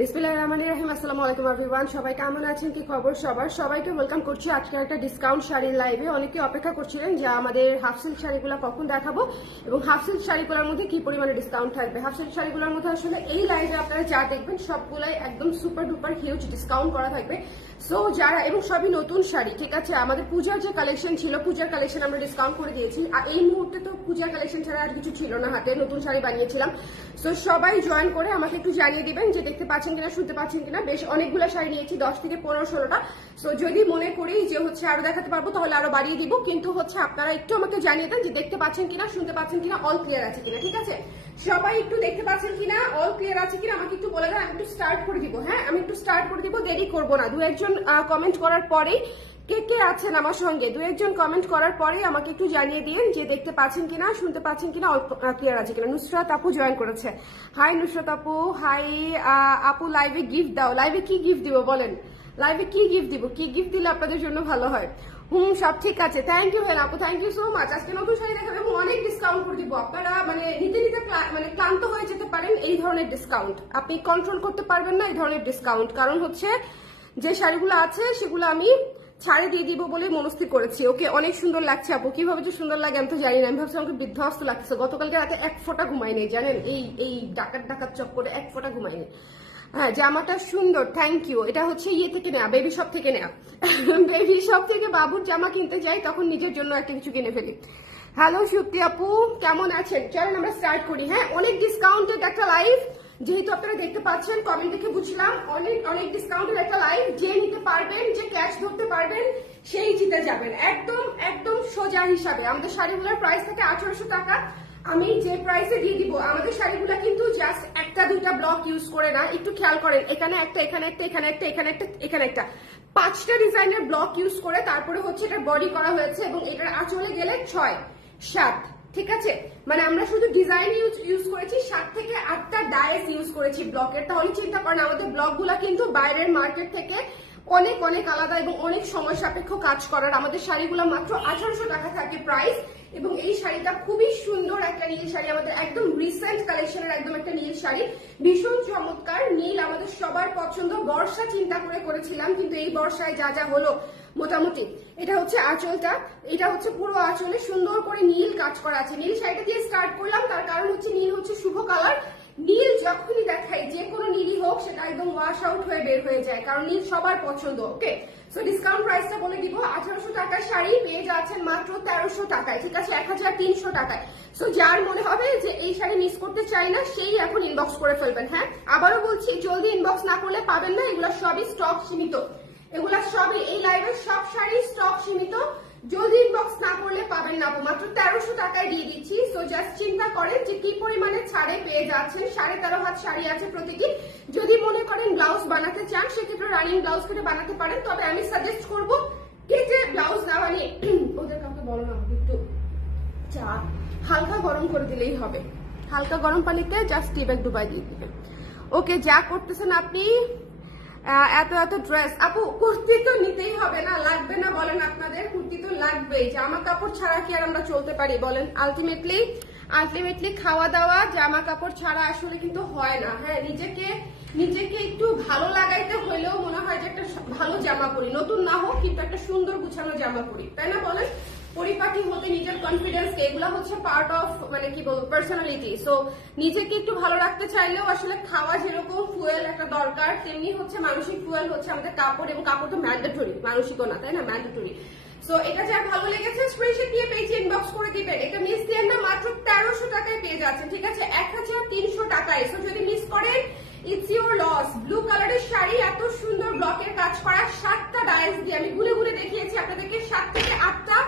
বিসমিল্লাহির রহমানির রহিম। আসসালামু আলাইকুম এভরিওয়ান, সবাই কেমন আছেন, কি খবর সবার? সবাইকে ওয়েলকাম করছি আজকে একটা ডিসকাউন্ট শাড়ির লাইভে। অনেকে অপেক্ষা করছিলেন যে আমাদের হাফ সিল্ক শাড়িগুলো কখন দেখাবো এবং হাফ সিল্ক শাড়িগুলোর মধ্যে কি পরিমাণে ডিসকাউন্ট থাকবে। হাফ সিল্ক শাড়িগুলোর মধ্যে আসলে এই লাইভে আপনারা যা দেখবেন সবগুলাই একদম সুপার ডুপার হিউজ ডিসকাউন্ট করা থাকবে। সো যারা, এবং সবই নতুন শাড়ি, ঠিক আছে। আমাদের পূজার যে কালেকশন ছিল, পূজার কালেকশন আমরা ডিসকাউন্ট করে দিয়েছি। আর এই মুহূর্তে তো পূজার কালেকশন ছাড়া আর কিছু ছিল না হাতে, নতুন শাড়ি বানিয়েছিলাম। সো সবাই জয়েন করে আমাকে একটু জানিয়ে দিবেন যে দেখতে পাচ্ছেন কিনা, শুনতে পাচ্ছেন কিনা। বেশ অনেকগুলো শাড়ি নিয়েছি, 10 থেকে 15-16টা। সো যদি মনে করি যে হচ্ছে আরো দেখাতে পারবো তাহলে আরো বাড়িয়ে দিব, কিন্তু হচ্ছে আপনারা একটু আমাকে জানিয়ে দেন যে দেখতে পাচ্ছেন কিনা, শুনতে পাচ্ছেন কিনা, অল ক্লিয়ার আছে কিনা, ঠিক আছে। সবাই একটু দেখতে পাচ্ছেন কিনা, অল ক্লিয়ার আছে কিনা আমাকে একটু বলে দেন। আমি একটু স্টার্ট করে দিব। হ্যাঁ, আমি একটু স্টার্ট করে দিব, দেরি করবো না। দু একজন কমেন্ট করার পরেই, কে কে আছেন আমার সঙ্গে, দু একজন কমেন্ট করার পরে আমাকে একটু জানিয়ে দিন যে দেখতে পাচ্ছেন কিনা, শুনতে পাচ্ছেন কিনা, ক্লিয়ার আছে কিনা। নুসরাত আপু জয়েন করেছে। হাই নুসরাত আপু, হাই আপু। লাইভে গিফট দাও। লাইভে কি গিফট দিব বলেন? লাইভে কি গিফট দিব? কি গিফট দিলে আপনাদের জন্য ভালো হয়? সব ঠিক আছে। থ্যাংক ইউ হেন আপু, থ্যাংক ইউ সো মাচ। আজকে নতুন শাড়ি দেখাবে এবং অনেক ডিসকাউন্ট করে দিব। আপনারা মানে নিতে নিতে মানে ক্লান্ত হয়ে যেতে পারেন এই ধরনের ডিসকাউন্ট। আপনি কন্ট্রোল করতে পারবেন না এই ধরনের ডিসকাউন্ট, কারণ হচ্ছে যে শাড়িগুলো আছে সেগুলো আমি ছাড়ে দিয়ে দিব বলে মনস্থির করেছি। ওকে, অনেক সুন্দর লাগছে আপু। কিভাবে যে সুন্দর লাগে আমি তো জানি না। আমি ভাবছি আমাকে বিধ্বস্ত লাগছে। গতকালকে রাতে এক ফোঁটা ঘুমাইনি জানেন, এই ডাকাত চক্করে এক ফোঁটা ঘুমাইনি। হ্যাঁ, জামাটা সুন্দর, থ্যাংক ইউ। এটা হচ্ছে ইয়ে থেকে নেয়া, বেবি শপ থেকে নেয়া। বেবি শপ থেকে বাবুর জামা কিনতে যাই, তখন নিজের জন্য একটা কিছু কিনে ফেলি। হ্যালো সুপ্তি আপু, কেমন আছেন? চলেন আমরা স্টার্ট করি। হ্যাঁ, অনেক ডিসকাউন্টেড একটা লাইভ, যেহেতু আপনারা দেখতে পাচ্ছেন, কমেন্ট দেখে বুঝলাম অনেক অনেক ডিসকাউন্টের একটা লাইভ। যে নিতে পারবেন, যে ক্যাশ ধরতে পারবেন, সেই জিতে যাবেন। একদম একদম সোজা হিসাবে আমাদের শাড়িগুলোর প্রাইস থাকে 1800 টাকা। আমি যে প্রাইসে দিয়ে দিব, আমাদের শাড়িগুলো কিন্তু জাস্ট একটা দুইটা ব্লক ইউজ করে না। একটু খেয়াল করেন, এখানে একটা, এখানে একটা, এখানে একটা, এখানে একটা, এখানে একটা, 5টা ডিজাইনের ব্লক ইউজ করে তারপরে হচ্ছে এটা বডি করা হয়েছে এবং এটার আঁচলে গেলে 6-7, ঠিক আছে। মানে আমরা শুধু ডিজাইন ইউজ করেছি, 7 থেকে 8টা ডায়েস ইউজ করেছি ব্লকের। তাহলে চিন্তা করেন আমাদের ব্লকগুলা কিন্তু বাইরের মার্কেট থেকে অনেক অনেক আলাদা এবং অনেক সময় সাপেক্ষ কাজ করার। আমাদের শাড়িগুলো মাত্র 1800 টাকা থাকে প্রাইস। এবং এই শাড়িটা খুবই সুন্দর একটা নীল শাড়ি, আমাদের একদম রিসেন্ট কালেকশনের একদম একটা নীল শাড়ি, ভীষণ চমৎকার নীল। আমাদের সবার পছন্দ, বর্ষা চিন্তা করে করেছিলাম, কিন্তু এই বর্ষায় যা যা হলো মোটামুটি। এটা হচ্ছে আঁচলটা, এটা হচ্ছে পুরো আঁচলে সুন্দর করে নীল কাজ করা আছে। নীল শাড়িটা দিয়ে স্টার্ট করলাম, তার কারণ হচ্ছে নীল হচ্ছে শুভ কালার। নীল যখনই দেখাই, যে কোনো নীলই হোক, সেটা একদম ওয়াশ আউট হয়ে বের হয়ে যায়, কারণ নীল সবার পছন্দ। ওকে, সো ডিসকাউন্ট প্রাইসটা বলে দিব। 1800 টাকার শাড়ি পেয়ে যাচ্ছেন মাত্র 1300 টাকায়, ঠিক আছে, 1300 টাকায়। সো যার মনে হবে যে এই শাড়ি মিস করতে চাই না, সেই এখন ইনবক্স করে ফেলবেন। হ্যাঁ, আবারও বলছি, জলদি ইনবক্স না করলে পাবেন না। এগুলো সবই স্টক সীমিত, এগুলা সবই এই লাইভের সব শাড়ি স্টক সীমিত। যদি ইনবক্স না করলে পাবেন না। মাত্র 1300 টাকায় দিয়ে দিচ্ছি। সো জাস্ট চিন্তা করেন যে কি পরিমাণে ছাড়ে পেয়ে যাচ্ছেন। 13.5 হাত শাড়ি আছে প্রতিটি। যদি মনে করেন ব্লাউজ বানাতে চান, সেক্ষেত্রে রানিং ব্লাউজ কেটে বানাতে পারেন। তবে আমি সাজেস্ট করবো কেটে ব্লাউজ না বানিয়ে, ওদের কাউকে বলো না, একটু চা হালকা গরম করে দিলেই হবে। হালকা গরম পানিতে জাস্ট টি ব্যাগ ডুবাই দিয়ে দিবেন। ওকে, যা করতেছেন আপনি। এত এত ড্রেস আপু, কুর্তি তো নিতেই হবে না? লাগবে না বলেন? আপনাদের কুর্তি তো লাগবেই। জামা কাপড় ছাড়া কি আর আমরা চলতে পারি বলেন? আলটিমেটলি খাওয়া দাওয়া জামা কাপড় ছাড়া আসলে কিন্তু হয় না। হ্যাঁ, নিজেকে একটু ভালো লাগাইতে হলেও মনে হয় যে একটা ভালো জামা পরি, নতুন না হোক কিন্তু একটা সুন্দর গুছানো জামা পরি, তাই না বলেন? পরিপাটি হতে, নিজের কনফিডেন্স, এগুলা হচ্ছে পার্ট অফ মানে কি বলবো পার্সোনালিটি। সো নিজেকে একটু ভালো রাখতে চাইলেও আসলে খাওয়া যেরকম ফুয়েল একটা দরকার, তেমনি হচ্ছে মানসিক ফুয়েল হচ্ছে আমাদের কাপড়, এবং কাপড় তো ম্যান্ডেটরি, মানসিকও না, তাই না, ম্যান্ডেটরি। সো এটা যা ভালো লেগেছে স্ক্রিনশট দিয়ে পেজে ইনবক্স করে দিবেন। এটা মিস দিয়ে না, মাত্র 1300 টাকায় পেয়ে যাচ্ছেন, ঠিক আছে, 1300 টাকায়। সো যদি মিস করেন, ইটস ইউর লস। ব্লু কালারের শাড়ি, এত সুন্দর ব্লকের কাজ করা, 7টা ডায়াস দিয়ে আমি ঘুরে ঘুরে দেখিয়েছি আপনাদেরকে, 7 থেকে 8টা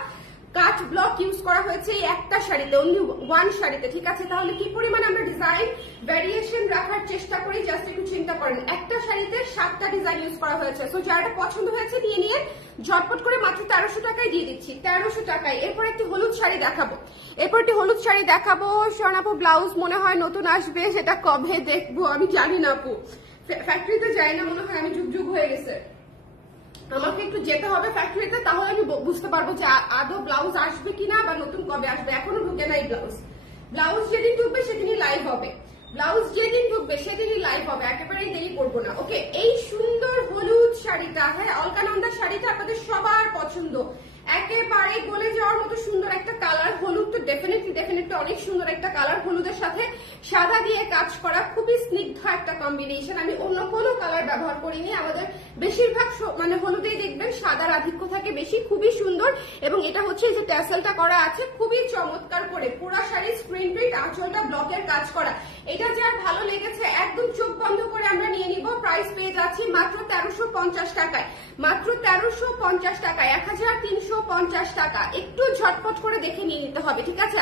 কাট ব্লক ইউজ করা হয়েছে এই একটা শাড়িতে, অনলি ওয়ান শাড়িতে, ঠিক আছে। তাহলে কি পরিমাণ আমরা ডিজাইন ভ্যারিয়েশন রাখার চেষ্টা করি, জাস্ট একটু চিন্তা করেন। একটা শাড়িতে 7টা ডিজাইন ইউজ করা হয়েছে। সো যারা পছন্দ হয়েছে নিয়ে ঝটপট করে মাত্র 1300 টাকায় দিয়ে দিচ্ছি, 1300 টাকায়। এরপর একটি হলুদ শাড়ি দেখাবো। সোনাপু, ব্লাউজ মনে হয় নতুন আসবে, সেটা কবে দেখবো আমি জানি না আপু। ফ্যাক্টরিতে যাই না, মনে হয় আমি যুগ হয়ে গেছে। আমাকে একটু যেতে হবে ফ্যাক্টরিতে, তাহলে আমি বুঝতে পারবো যে আদৌ ব্লাউজ আসবে কিনা বা নতুন কবে আসবে। এখনো ঢুকে নাই ব্লাউজ যেদিন ঢুকবে সেদিনই লাইভ হবে। ব্লাউজ যেদিন ঢুকবে সেদিনই লাইভ হবে, একেবারেই দেরি পরবো না। ওকে, এই সুন্দর হলুদ শাড়িটা, হ্যাঁ অলকানন্দা শাড়িটা আপনাদের সবার পছন্দ, একেবারে গলে যাওয়ার মতো সুন্দর একটা কালার। হলুদ তো ডেফিনেটলি অনেক সুন্দর একটা কালার, হলুদের সাথে সাদা দিয়ে কাজ করা, খুবই স্নিগ্ধ একটা কম্বিনেশন। আমি অন্য কোনো কালার ব্যবহার করিনি, আমাদের বেশিরভাগ মানে হলুদেই দেখবেন সাদার আধিক্য থাকে বেশি, খুবই সুন্দর। এবং এটা হচ্ছে যে ট্যাসেলটা করা আছে খুবই চমৎকার করে, পুরো শাড়ি স্ক্রিন প্রিন্ট, আঁচলটা ব্লকের কাজ করা। এটা যার ভালো লেগেছে একদম চোখ বন্ধ করে আমরা নিয়ে নিব। প্রাইস পেয়ে যাচ্ছি মাত্র 1350 টাকায়, মাত্র 1350 টাকায়, 1350 টাকা। একটু ঝটপট করে দেখে নিয়ে নিতে হবে, ঠিক আছে?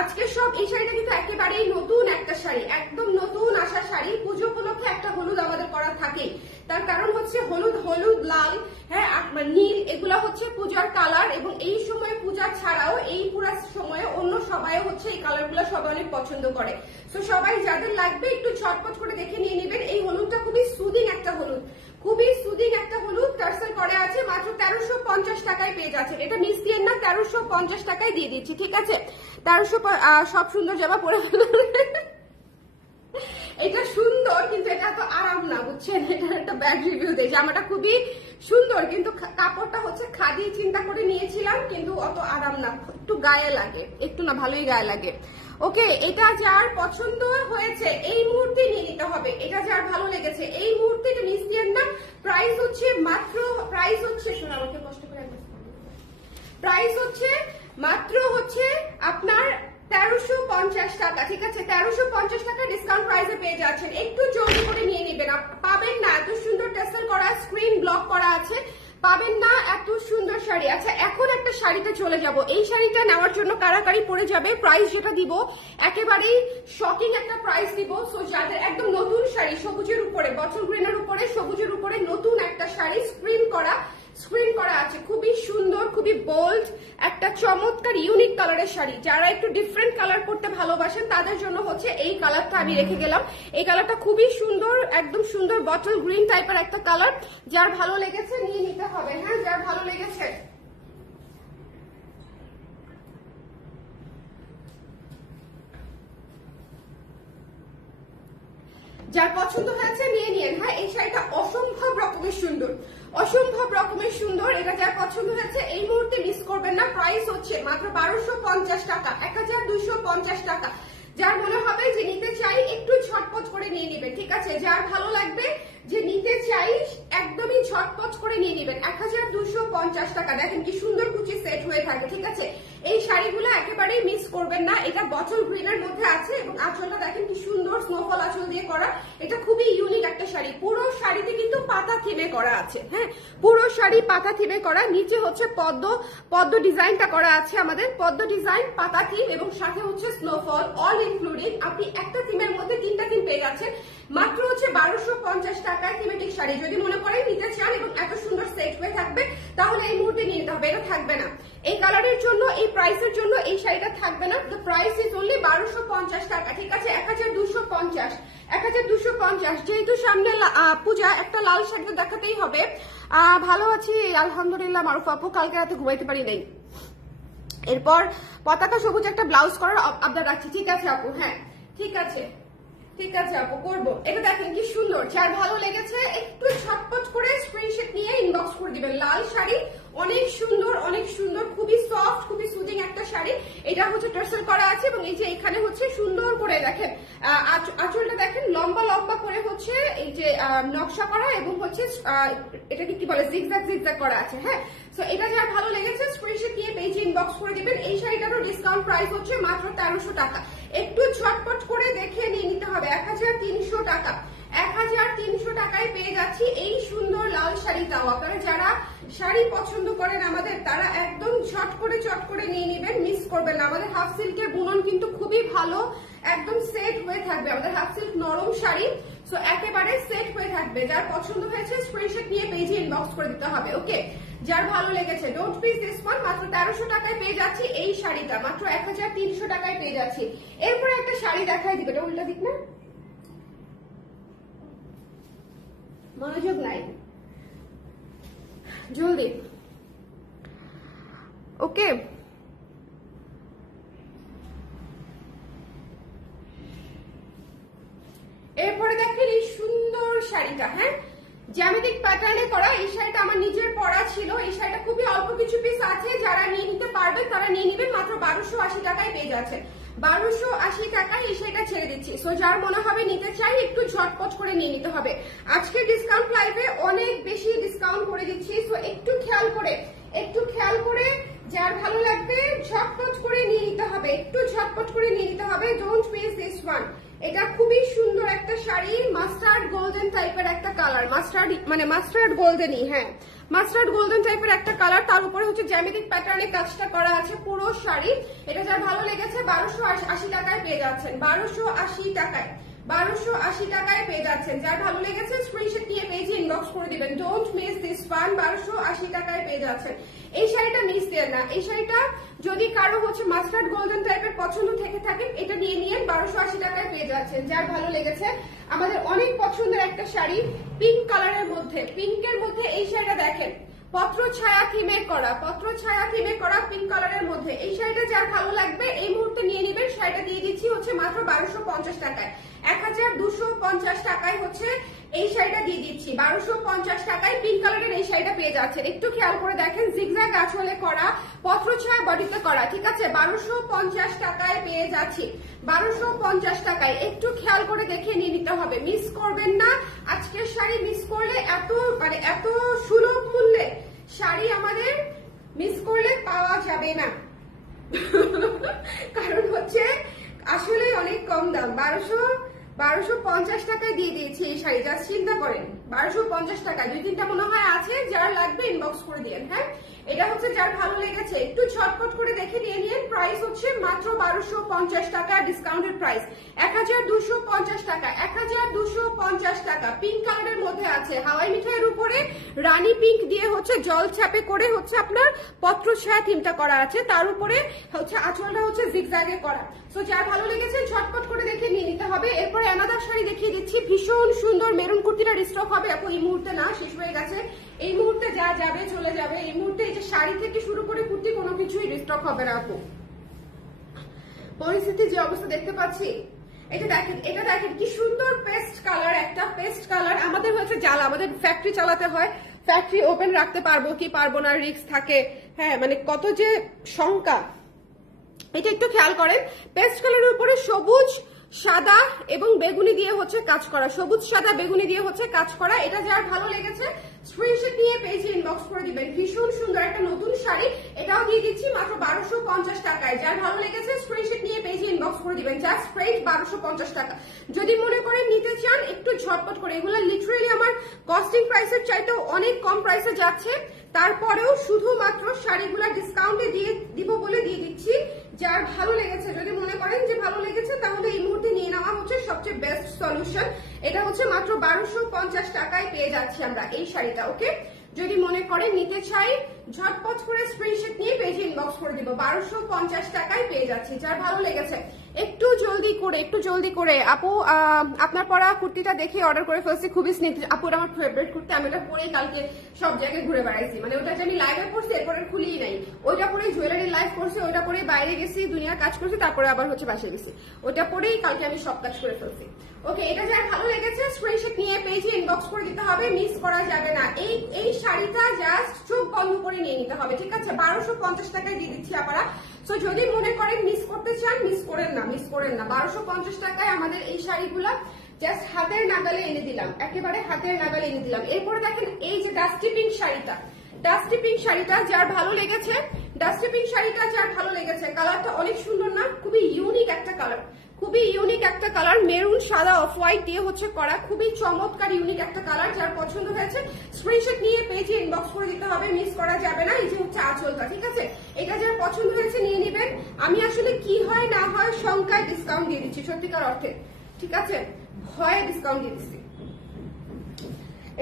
আজকে সব এই শাড়িটা কিন্তু একেবারেই নতুন একটা শাড়ি, একদম নতুন আসা শাড়ি। পুজো উপলক্ষে একটা হলুদ আমাদের করা থাকেই, তার কারণ হচ্ছে হলুদ লাল, হ্যাঁ নীল, এগুলা হচ্ছে পূজার কালার। এবং এই সময় পূজা ছাড়াও এই পুরো সময়ে অন্য সবাই হচ্ছে এই কালার গুলো সবাই অনেক পছন্দ করে। তো সবাই যাদের লাগবে একটু ঝটপট করে দেখে নিয়ে নেবেন। এই হলুদটা খুবই সুদিং একটা হলুদ, খুবই সুদিং একটা হলুদ, টার্সেল করে আছে, মাত্র 1350 টাকায় পেয়ে যাচ্ছে। এটা মিস দিয়ে না, 1350 টাকায় দিয়ে দিচ্ছি, ঠিক আছে? 1300 সব সুন্দর জামা পরে এটা সুন্দর কিন্তু এটা তো আরাম না, বুঝছেন? এটার একটা ব্যাড রিভিউ দেয়। জামাটা খুবই সুন্দর কিন্তু কাপড়টা হচ্ছে খাদি চিন্তা করে নিয়েছিলাম, কিন্তু অত আরাম না, একটু গায়ে লাগে, একটু না ভালোই গায়ে লাগে। ওকে, এটা যার পছন্দ হয়েছে এই মুহূর্তে নিয়ে নিতে হবে, এটা যার ভালো লেগেছে এই মুহূর্তে এটা মিস দিয়ে না। প্রাইস হচ্ছে মাত্র, প্রাইস হচ্ছে শোনা আমাকে কষ্ট করে, প্রাইস হচ্ছে মাত্র হচ্ছে আপনার 1350 টাকা, ঠিক আছে? 1350 টাকা ডিসকাউন্ট প্রাইসে পেয়ে যাচ্ছেন। একটু জলদি করে নিয়ে নেবেন, পাবেন না এত সুন্দর টেসেল করা, স্ক্রিন ব্লক করা আছে, পাবেন না এত সুন্দর শাড়ি। আচ্ছা, এখন একটা শাড়িতে চলে যাব। এই শাড়িটা নেওয়ার জন্য কারাকারি পড়ে যাবে। প্রাইস যেটা দিব একেবারেই শকিং একটা প্রাইস দিব। সো যাদের একদম নতুন শাড়ি, সবুজের উপরে, বটল গ্রিনের উপরে, সবুজের উপরে নতুন একটা শাড়ি, স্ক্রিন করা আছে, খুবই সুন্দর, খুবই বোল্ড একটা চমৎকার ইউনিক কালারের শাড়ি। যারা একটু ডিফারেন্ট কালার পরতে ভালোবাসেন তাদের জন্য হচ্ছে এই কালারটা আমি রেখে গেলাম। এই কালারটা খুবই সুন্দর, একদম সুন্দর বটল গ্রিন টাইপের একটা কালার। যার ভালো লেগেছে নিয়ে নিতে হবে, হ্যাঁ যার ভালো লেগেছে। যার পছন্দ হয়েছে নিয়ে নিন। হ্যাঁ, এই শাড়িটা অসম্ভব রকমের সুন্দর, অসম্ভব রকমের সুন্দর। এটা যার পছন্দ হয়েছে এই মুহূর্তে মিস করবেন না। প্রাইস হচ্ছে মাত্র 1250 টাকা, 1250 টাকা। যার মনে হবে যে নিতে চাই একটু ঝটপট করে নিয়ে নেবেন, ঠিক আছে? যার ভালো লাগবে যে নিতে চাই একদমই ঝটপট করে নিয়ে নেবেন। 1250 টাকা। দেখেন কি সুন্দর কুচি সেট হয়ে থাকবে, ঠিক আছে? এই শাড়িগুলো একেবারেই মিস করবেন না। এটা বটল গ্রিনের মধ্যে আছে এবং আঁচলটা দেখেন কি সুন্দর স্নোফল আঁচল দিয়ে করা। এটা খুবই ইউনিক একটা শাড়ি। পুরো শাড়িতে কিন্তু পাতা থিমে করা আছে, হ্যাঁ পুরো শাড়ি পাতা থিমে করা। নিচে হচ্ছে পদ্ম ডিজাইনটা করা আছে, আমাদের পদ্ম ডিজাইন, পাতা থিম এবং সাথে হচ্ছে স্নোফল, অল ইনক্লুডিং। আপনি একটা থিমের মধ্যে 3টা থিম পেয়ে যাচ্ছেন মাত্র হচ্ছে 1250 টাকায় থিমেটিক শাড়ি। যদি মনে করেন নিতে চান এবং এত সুন্দর সেট হয়ে থাকবে তাহলে এই মুহূর্তে নিয়ে নিতে হবে। এটা থাকবে না এই কালারের জন্য, এই প্রাইসের জন্য এই শাড়িটা থাকবে না। দ্য প্রাইস ইজ অনলি 1250 টাকা, ঠিক আছে? 1250, 1250। যেহেতু সামনে পূজা, একটা লাল শাড়ি তো দেখাতেই হবে। ভালো আছি আলহামদুলিল্লাহ মারুফ আপু, কালকে রাতে ঘুমাইতে পারি নাই। এরপর পতাকা সবুজ একটা ব্লাউজ করার আবদার রাখছি, ঠিক আছে আপু? হ্যাঁ ঠিক আছে, ঠিক আছে আপু করবো। এটা দেখেন কি সুন্দর। যার ভালো লেগেছে একটু ঝটপট করে স্ক্রিনশট নিয়ে ইনবক্স করে দিবেন। লাল শাড়ি, অনেক সুন্দর, অনেক সুন্দর, খুবই সফট, খুবই সুদিং একটা শাড়ি। এটা হচ্ছে টার্সেল করা আছে এবং এই যে এখানে হচ্ছে সুন্দর করে দেখেন আঁচলটা দেখেন লম্বা লম্বা করে হচ্ছে এই যে নকশা করা এবং হচ্ছে এটাকে কি বলে জিগজ্যাগ জিগজ্যাগ করা আছে। হ্যাঁ, সো এটা যার ভালো লেগেছে স্ক্রিনশট নিয়ে পেজে ইনবক্স করে দিবেন। এই শাড়িটারও ডিসকাউন্ট প্রাইস হচ্ছে মাত্র 1300 টাকা। একটু ঝটপট করে দেখে নিয়ে নিতে হবে। 1300 টাকা, 1300 টাকায় পেয়ে যাচ্ছি এই সুন্দর লাল শাড়িটাও। আপনারা যারা শাড়ি পছন্দ করেন আমাদের, তারা একদম চট করে নিয়ে নেবেন, মিস করবেন না। আমাদের হাফ সিল্কের বুনন কিন্তু খুবই ভালো, একদম সেট হয়ে থাকবে। আমাদের হাফ সিল্ক নরম শাড়ি, সো একেবারে সেট হয়ে থাকবে। যার পছন্দ হয়েছে স্ক্রিনশট নিয়ে পেজে ইনবক্স করে দিতে হবে। ওকে, যার ভালো লেগেছে ডোন্ট মিস দিস ওয়ান। মাত্র 1300 টাকায় পেয়ে যাচ্ছি এই শাড়িটা, মাত্র 1300 টাকায় পেয়ে যাচ্ছি। এরপরে একটা শাড়ি দেখাই দিবে, এটা উল্টা দিক না, মনোযোগ নাই, জলদি। ওকে, এরপরে দেখেন এই সুন্দর শাড়িটা, হ্যাঁ জ্যামিতিক প্যাটার্নে করা। এই শাড়িটা আমার নিজের পরা ছিল। এই শাড়িটা খুবই অল্প কিছু পিস আছে, যারা নিয়ে নিতে পারবেন তারা নিয়ে নিবেন। মাত্র 1280 টাকায় পেয়ে যাচ্ছে। 1280 টাকায় এই শাড়িটা ছেড়ে দিচ্ছি। সো যার মনে হবে নিতে চাই একটু ঝটপট করে নিয়ে নিতে হবে। আজকে ডিসকাউন্ট লাইভে অনেক বেশি ডিসকাউন্ট করে দিচ্ছি। সো একটু খেয়াল করে যার ভালো লাগবে ঝটপট করে নিয়ে নিতে হবে, একটু ঝটপট করে নিয়ে নিতে হবে। Don't miss this one. এটা খুবই সুন্দর একটা শাড়ি, মাস্টার্ড গোল্ডেন টাইপের একটা কালার, মাস্টার্ড গোল্ডেনই, হ্যাঁ মাস্টার্ড গোল্ডেন টাইপের একটা কালার। তার উপরে হচ্ছে জ্যামিতিক প্যাটার্নে কাজটা করা আছে পুরো শাড়ি। এটা যার ভালো লেগেছে 1280 টাকায় পেয়ে যাচ্ছেন। 1280 টাকায় পেয়ে যাচ্ছেন। যার ভালো লেগেছে স্ক্রিনশট নিয়ে পেজে ইনবক্স করে দিবেন। Don't miss this one. 1280 টাকায় পেয়ে যাচ্ছেন। এই শাড়িটা মিস দেন না। এই শাড়িটা যদি কারো হচ্ছে মাস্টার্ড গোল্ডেন টাইপের পছন্দ থেকে থাকে এটা নিয়ে নিয়েন। 1280 টাকায় পেয়ে যাচ্ছেন। যার ভালো লেগেছে, আমাদের অনেক পছন্দের একটা শাড়ি পিঙ্ক কালারের মধ্যে, পিঙ্কের মধ্যে এই শাড়িটা দেখেন, পত্র ছায়া থিমে করা পিঙ্ক কালারের মধ্যে। এই শাড়িটা যার ভালো লাগবে এই মুহূর্তে নিয়ে নিবেন। শাড়িটা দিয়ে দিচ্ছি হচ্ছে মাত্র 1250 টাকায়। 1250 টাকায় হচ্ছে এই শাড়িটা দিয়ে দিচ্ছি। 1250 টাকায় পিঙ্ক কালারের এই শাড়িটা পেয়ে যাচ্ছেন। একটু খেয়াল করে দেখেন, জিগজ্যাগ আঁচলে করা, পত্র ছায়া বডিতে করা, ঠিক আছে। 1250 টাকায় পেয়ে যাচ্ছি। 1250 টাকায় একটু খেয়াল করে দেখে নিয়ে নিতে হবে, মিস করবেন না। আজকের শাড়ি মিস করলে এত সুলভ মূল্যে শাড়ি আমাদের মিস করলে পাওয়া যাবে না। কারণ হচ্ছে আসলে অনেক কম দাম। 1250 টাকায় দিয়ে দিয়েছি এই শাড়ি। জাস্ট চিন্তা করেন, 1250 টাকায়। 2-3টা মনে হয় আছে, যারা লাগবে ইনবক্স করে দিয়েন। হ্যাঁ এটা হচ্ছে যার ভালো লেগেছে একটু ঝটপট করে দেখে নিয়ে নিন। প্রাইস হচ্ছে মাত্র 1250 টাকা, ডিসকাউন্টেড প্রাইস 1250 টাকা। 1250 টাকা পিঙ্ক কালারের মধ্যে আছে, হাওয়াই মিঠাইয়ের উপরে রানী পিঙ্ক দিয়ে হচ্ছে জল ছাপে করে হচ্ছে আপনার পত্র ছায়া থিমটা করা আছে। তার উপরে হচ্ছে আঁচলটা হচ্ছে জিগজ্যাগে করা। সো যার ভালো লেগেছে ঝটপট করে দেখে নিয়ে নিতে হবে। এরপরে অ্যানাদার শাড়ি দেখিয়ে দিচ্ছি, ভীষণ সুন্দর মেরুন কুর্তিটা রিস্টক হবে আপু। এই মুহূর্তে না, শেষ হয়ে গেছে। এই মুহূর্তে যা যাবে চলে যাবে। এই মুহূর্তে এই যে শাড়ি থেকে শুরু করে কুর্তি কোনো কিছুই রিস্টক হবে না আপু। পরিস্থিতি যে অবস্থা দেখতে পাচ্ছি, এটা দেখেন কি সুন্দর পেস্ট কালার, একটা পেস্ট কালার। আমাদের হচ্ছে জ্বালা, আমাদের ফ্যাক্টরি চালাতে হয়, ফ্যাক্টরি ওপেন রাখতে পারবো কি পারবো না রিস্ক থাকে, হ্যাঁ মানে কত যে শঙ্কা। এটা একটু খেয়াল করেন, পেস্ট কালারের উপরে সবুজ সাদা এবং বেগুনি দিয়ে হচ্ছে কাজ করা, সবুজ সাদা বেগুনি দিয়ে হচ্ছে কাজ করা। এটা যার ভালো লেগেছে স্ক্রিনশট নিয়ে পেজে ইনবক্স করে দিবেন। ভীষণ সুন্দর একটা নতুন শাড়ি, এটাও দিয়ে দিচ্ছি মাত্র 1250 টাকায়। যার ভালো লেগেছে স্ক্রিনশট নিয়ে পেজে ইনবক্স করে দিবেন। জাস্ট স্ট্রেট 1250 টাকা। যদি মনে করেন নিতে চান একটু ঝটপট করে, এগুলো লিটারেলি আমার কস্টিং প্রাইসের চাইতেও অনেক কম প্রাইসে যাচ্ছে। তারপরেও শুধুমাত্র শাড়িগুলো ডিসকাউন্টে দিয়ে দিব বলে দিয়ে দিচ্ছি। যার ভালো লেগেছে, যদি মনে করেন যে ভালো লেগেছে, তাহলে এই মুহূর্তে নিয়ে নেওয়া হচ্ছে সবচেয়ে বেস্ট সলিউশন। এটা হচ্ছে মাত্র 1250 টাকায় পেয়ে যাচ্ছি আমরা এই শাড়িটা। ওকে, যদি মনে করেন নিতে চাই ঝটপট করে স্ক্রিনশট নিয়ে পেজে ইনবক্স করে দিব। 1250 টাকায় পেয়ে যাচ্ছি। যার ভালো লেগেছে একটু জলদি করে আপু আপনার পরা কুর্তিটা দেখে অর্ডার করে ফেলছি। খুবই স্নিগ্ধ আপুর আমার ফেভারিট কুর্তি। আমি ওটা পরেই কালকে সব জায়গায় ঘুরে বেড়াইছি, মানে ওটা যে আমি লাইভে পড়ছি এরপরে খুলিই নাই। ওইটা পরেই জুয়েলারি লাইভ করছি, ওইটা পরেই বাইরে গেছি, দুনিয়ার কাজ করছি, তারপরে আবার হচ্ছে বাসায় গেছি। ওটা পরেই কালকে আমি সব কাজ করে ফেলছি। ওকে, এটা যার ভালো লেগেছে স্ক্রিনশট নিয়ে পেজে ইনবক্স করে দিতে হবে, মিস করা যাবে না। এই শাড়িটা জাস্ট চোখ বন্ধ করে নিয়ে নিতে হবে, ঠিক আছে। 1250 টাকায় দিয়ে দিচ্ছি আপনারা। সো যদি মনে করেন মিস করতে চান, মিস করেন না। 1250 টাকায় আমাদের এই শাড়িগুলা জাস্ট হাতের নাগালে এনে দিলাম, একেবারে হাতের নাগালে এনে দিলাম। এরপরে দেখেন এই যে ডাস্টি পিঙ্ক শাড়িটা যার ভালো লেগেছে, কালারটা অনেক সুন্দর না, খুবই ইউনিক একটা কালার, মেরুন সাদা অফ হোয়াইট দিয়ে হচ্ছে করা, খুবই চমৎকার ইউনিক একটা কালার। যার পছন্দ হয়েছে স্ক্রিনশট নিয়ে পেজে ইনবক্স করে দিতে হবে, মিস করা যাবে না। এই যে হচ্ছে আঁচলটা, ঠিক আছে। এটা যার পছন্দ হয়েছে নিয়ে নেবেন। আমি আসলে কি হয় না হয় সংখ্যায় ডিসকাউন্ট দিয়ে দিচ্ছি, সত্যিকার অর্থে, ঠিক আছে, ভয়ে ডিসকাউন্ট দিয়ে দিচ্ছি।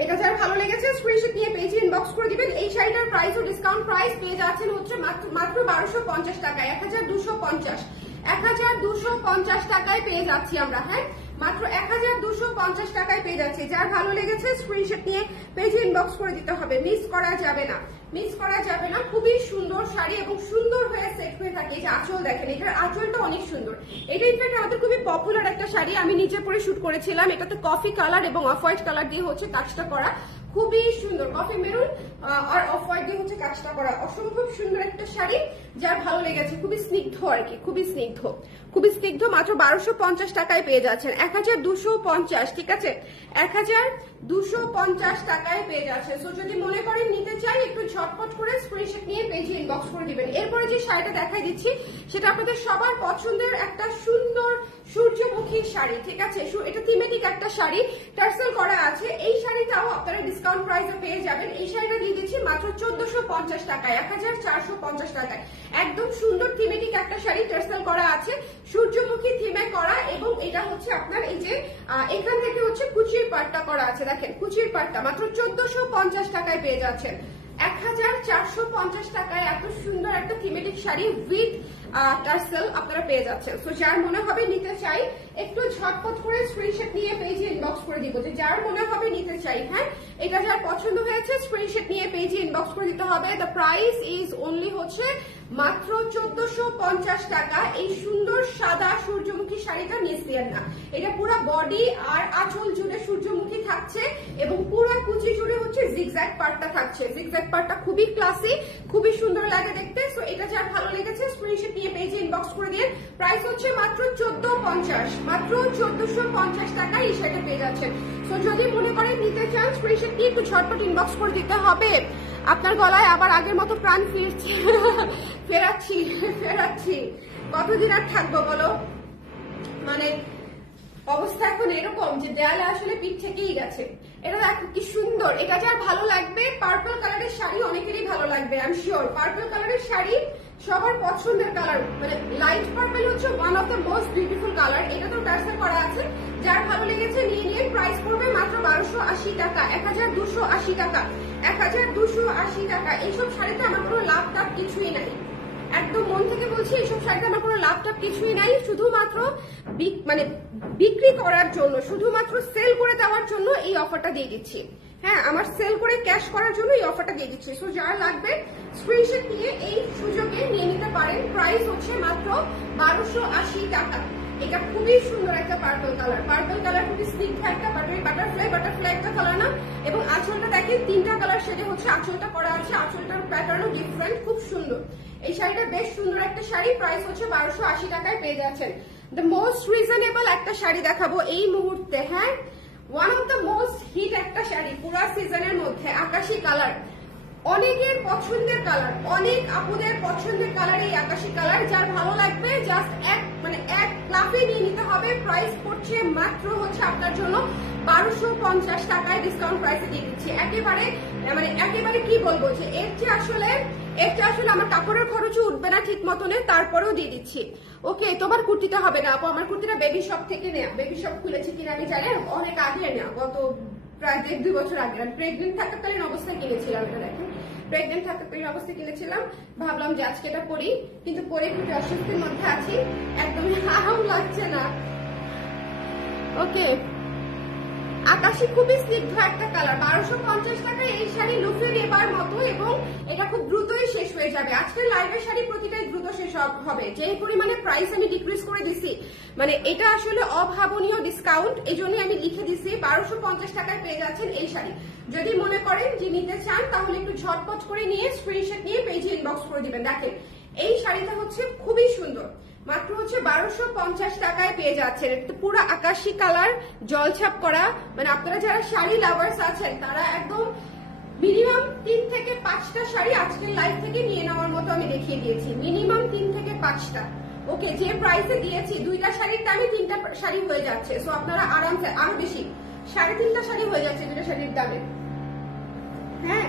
এটা যার ভালো লেগেছে স্ক্রিনশট নিয়ে পেজে ইনবক্স করে দিবেন। এই শাড়িটার প্রাইস ও ডিসকাউন্ট প্রাইস পেয়ে যাচ্ছেন হচ্ছে মাত্র 1250 টাকায়, 1250 টাকায় পেয়ে যাচ্ছি আমরা। হ্যাঁ, মাত্র 1250 1250 টাকায় পেয়ে যাচ্ছে। যার ভালো লেগেছে স্ক্রিনশট নিয়ে পেজে ইনবক্স করে দিতে হবে, মিস করা যাবে না, মিস করা যাবে না। খুবই সুন্দর শাড়ি এবং সুন্দর হয়ে সেট হয়ে থাকে। এই যে আঁচল দেখেন, এটার আঁচলটা অনেক সুন্দর। এটা ইনফ্যাক্ট আমাদের খুবই পপুলার একটা শাড়ি, আমি নিজে পরে শুট করেছিলাম। এটাতে কফি কালার এবং অফ হোয়াইট কালার দিয়ে হচ্ছে কাজটা করা, খুবই সুন্দর। কফি মেরুন আর অফ হোয়াইট দিয়ে হচ্ছে কাজটা করা, অসম্ভব সুন্দর একটা শাড়ি। যার ভালো লেগেছে, খুবই স্নিগ্ধ আর কি, খুবই স্নিগ্ধ, খুবই স্নিগ্ধ। মাত্র 1250 টাকায় পেয়ে যাচ্ছেন, 1250, ঠিক আছে, 1250 টাকায় পেয়ে যাচ্ছে। সো যদি মনে করেন নিতে চাই, একটু ঝটপট করে স্ক্রিনশট নিয়ে পেজে ইনবক্স করে দিবেন। এরপরে যে শাড়িটা দেখাই দিচ্ছি সেটা আপনাদের সবার পছন্দের একটা সুন্দর সূর্যমুখী শাড়ি, ঠিক আছে। এটা থিমেটিক একটা শাড়ি, টার্সেল করা আছে। এই শাড়িটাও আপনারা ডিসকাউন্ট প্রাইসে পেয়ে যাবেন। এই শাড়িটা দিয়ে দিচ্ছি মাত্র 1450 টাকায়, 1450 টাকায়। একদম সুন্দর থিমেটিক একটা শাড়ি, টার্সেল করা আছে, সূর্যমুখী থিমে করা, এবং এটা হচ্ছে আপনার এই যে এখান থেকে হচ্ছে কুচির পাটটা করা আছে, দেখেন কুচির পাটটা মাত্র 1450 টাকায় পেয়ে যাচ্ছেন। 1450 টাকায় এত সুন্দর একটা থিমেটিক শাড়ি উইথ টার্সেল আপনারা পেয়ে যাচ্ছেন। সো যার মনে হবে নিতে চাই, একটু ঝটপট করে স্ক্রিনশট নিয়ে পেজে ইনবক্স করে দিব, যে যার মনে হবে নিতে চাই। হ্যাঁ, এটা যার পছন্দ হয়েছে স্ক্রিনশট নিয়ে পেজে ইনবক্স করে দিতে হবে। দ্য প্রাইস ইজ অনলি হচ্ছে মাত্র 1450 টাকা। এই সুন্দর সাদা সূর্যমুখী শাড়িটা নিচ্ছেন না, এটা পুরো বডি আর আঁচল জুড়ে সূর্যমুখী থাকছে এবং পুরো কুচি জুড়ে হচ্ছে জিগজ্যাগ পার্টটা থাকছে। জিগজ্যাগ পার্টটা খুবই ক্লাসি, খুবই সুন্দর লাগে দেখতে। সো এটা যার ভালো লেগেছে স্ক্রিনশট নিয়ে পেজে ইনবক্স করে দিন। প্রাইস হচ্ছে মাত্র 1450, মাত্র 1450 টাকায় এই শাড়িটা পেয়ে যাচ্ছেন। সো যদি মনে করেন নিতে চান, স্ক্রিনশট নিয়ে একটু ঝটপট ইনবক্স করে দিতে হবে। আপনার গলায় আবার আগের মতো প্রাণ ফিরছে, ফেরাচ্ছি ফেরাচ্ছি, কতদিন আর থাকবো বলো। মানে অবস্থা এখন এরকম যে দেয়ালে আসলে পিঠ থেকেই গেছে। এটা দেখো কি সুন্দর, এটা যার ভালো লাগবে। পার্পল কালারের শাড়ি অনেকেরই ভালো লাগবে, আই এম শিওর। পার্পল কালারের শাড়ি সবার পছন্দের কালার, মানে লাইট পার্পল হচ্ছে one of the most beautiful colour. এটা তো টার্সেল করা আছে, যার ভালো লেগেছে নিয়ে নিয়ে। প্রাইস পড়বে মাত্র 1280 টাকা, 1280 টাকা, 1280 টাকা। এইসব শাড়িতে আমার কোনো লাভ টাভ কিছুই নাই, একদম মন থেকে বলছি, এইসব শাড়িতে আমার কোনো লাভ টাভ কিছুই নাই। শুধুমাত্র মানে বিক্রি করার জন্য, শুধুমাত্র সেল করে দেওয়ার জন্য এই অফারটা দিয়ে দিচ্ছি। হ্যাঁ, আমার সেল করে ক্যাশ করার জন্য এই অফারটা দিয়ে দিচ্ছি। সো যার লাগবে স্ক্রিনশট নিয়ে এই সুযোগে নিয়ে নিতে পারেন। প্রাইস হচ্ছে মাত্র 1280 টাকা। এটা খুবই সুন্দর একটা পার্পল কালার, পার্পল কালার খুবই স্নিগ্ধ একটা বাটারফ্লাই একটা কালার না। এবং আঁচলটা দেখেন, 3টা কালার শেডে হচ্ছে আঁচলটা করা আছে, আঁচলটার প্যাটার্নও ডিফারেন্ট, খুব সুন্দর। এই শাড়িটা বেশ সুন্দর একটা শাড়ি, প্রাইস হচ্ছে 1280 টাকায় পেয়ে যাচ্ছেন। দ্য মোস্ট রিজনেবল একটা শাড়ি দেখাবো এই মুহূর্তে। হ্যাঁ, one of the most hit একটা শাড়ি পুরা সিজনের মধ্যে, আকাশি কালার, অনেকের পছন্দের কালার, অনেক আপুদের পছন্দের কালার এই আকাশি কালার। যার ভালো লাগবে জাস্ট এক লাফে নিয়ে নিতে হবে। প্রাইস পড়ছে মাত্র হচ্ছে আপনার জন্য 1250 টাকায়, ডিসকাউন্ট প্রাইসে দিয়ে দিচ্ছি। একেবারে কি বলবো, যে এর চেয়ে আসলে আমার কাপড়ের খরচও উঠবে না ঠিক মতনে, তারপরেও দিয়ে দিচ্ছি। ওকে, তোমার কুর্তিটা হবে না আপু, আমার কুর্তিটা বেবি শপ থেকে নেয়া, বেবি শপ খুলেছে কিনা আমি জানি, অনেক আগে নেওয়া, গত প্রায় 1-2 বছর আগে। আমি প্রেগনেন্ট থাকাকালীন অবস্থায় কিনেছিলাম এটা, দেখেন প্রেগনেন্ট থাকাকালীন অবস্থায় কিনেছিলাম। ভাবলাম যে আজকে এটা পরি, কিন্তু পরে একটু অস্বস্তির মধ্যে আছি, একদমই আরাম লাগছে না। ওকে, আকাশি খুবই স্নিগ্ধ একটা কালার, 1250 টাকায় এই শাড়ি লুফে নেবার মতো, এবং এটা খুব দ্রুতই শেষ হয়ে যাবে। আজকের লাইভের শাড়ি প্রতিটাই দ্রুত শেষ হবে, যেই পরিমাণে প্রাইস আমি ডিক্রিজ করে দিছি, মানে এটা আসলে অভাবনীয় ডিসকাউন্ট, এই জন্যই আমি লিখে দিছি 1250 টাকায় পেয়ে যাচ্ছেন এই শাড়ি। যদি মনে করেন যে নিতে চান, তাহলে একটু ঝটপট করে নিয়ে স্ক্রিনশট নিয়ে পেজে ইনবক্স করে দিবেন। দেখেন এই শাড়িটা হচ্ছে খুবই সুন্দর, মাত্র হচ্ছে 1250 টাকায় পেয়ে যাচ্ছেন। এটা পুরো আকাশি কালার, জলছাপ করা, মানে আপনারা যারা শাড়ি লাভার্স আছেন তারা একদম মিনিমাম 3 থেকে 5টা শাড়ি আজকের লাইভ থেকে নিয়ে নেওয়ার মতো আমি দেখিয়ে দিয়েছি, মিনিমাম 3 থেকে 5টা। ওকে, যে প্রাইসে দিয়েছি 2টা শাড়ির দামে 3টা শাড়ি হয়ে যাচ্ছে। সো আপনারা আরামসে, আরো বেশি 3.5টা শাড়ি হয়ে যাচ্ছে 2টা শাড়ির দামে। হ্যাঁ,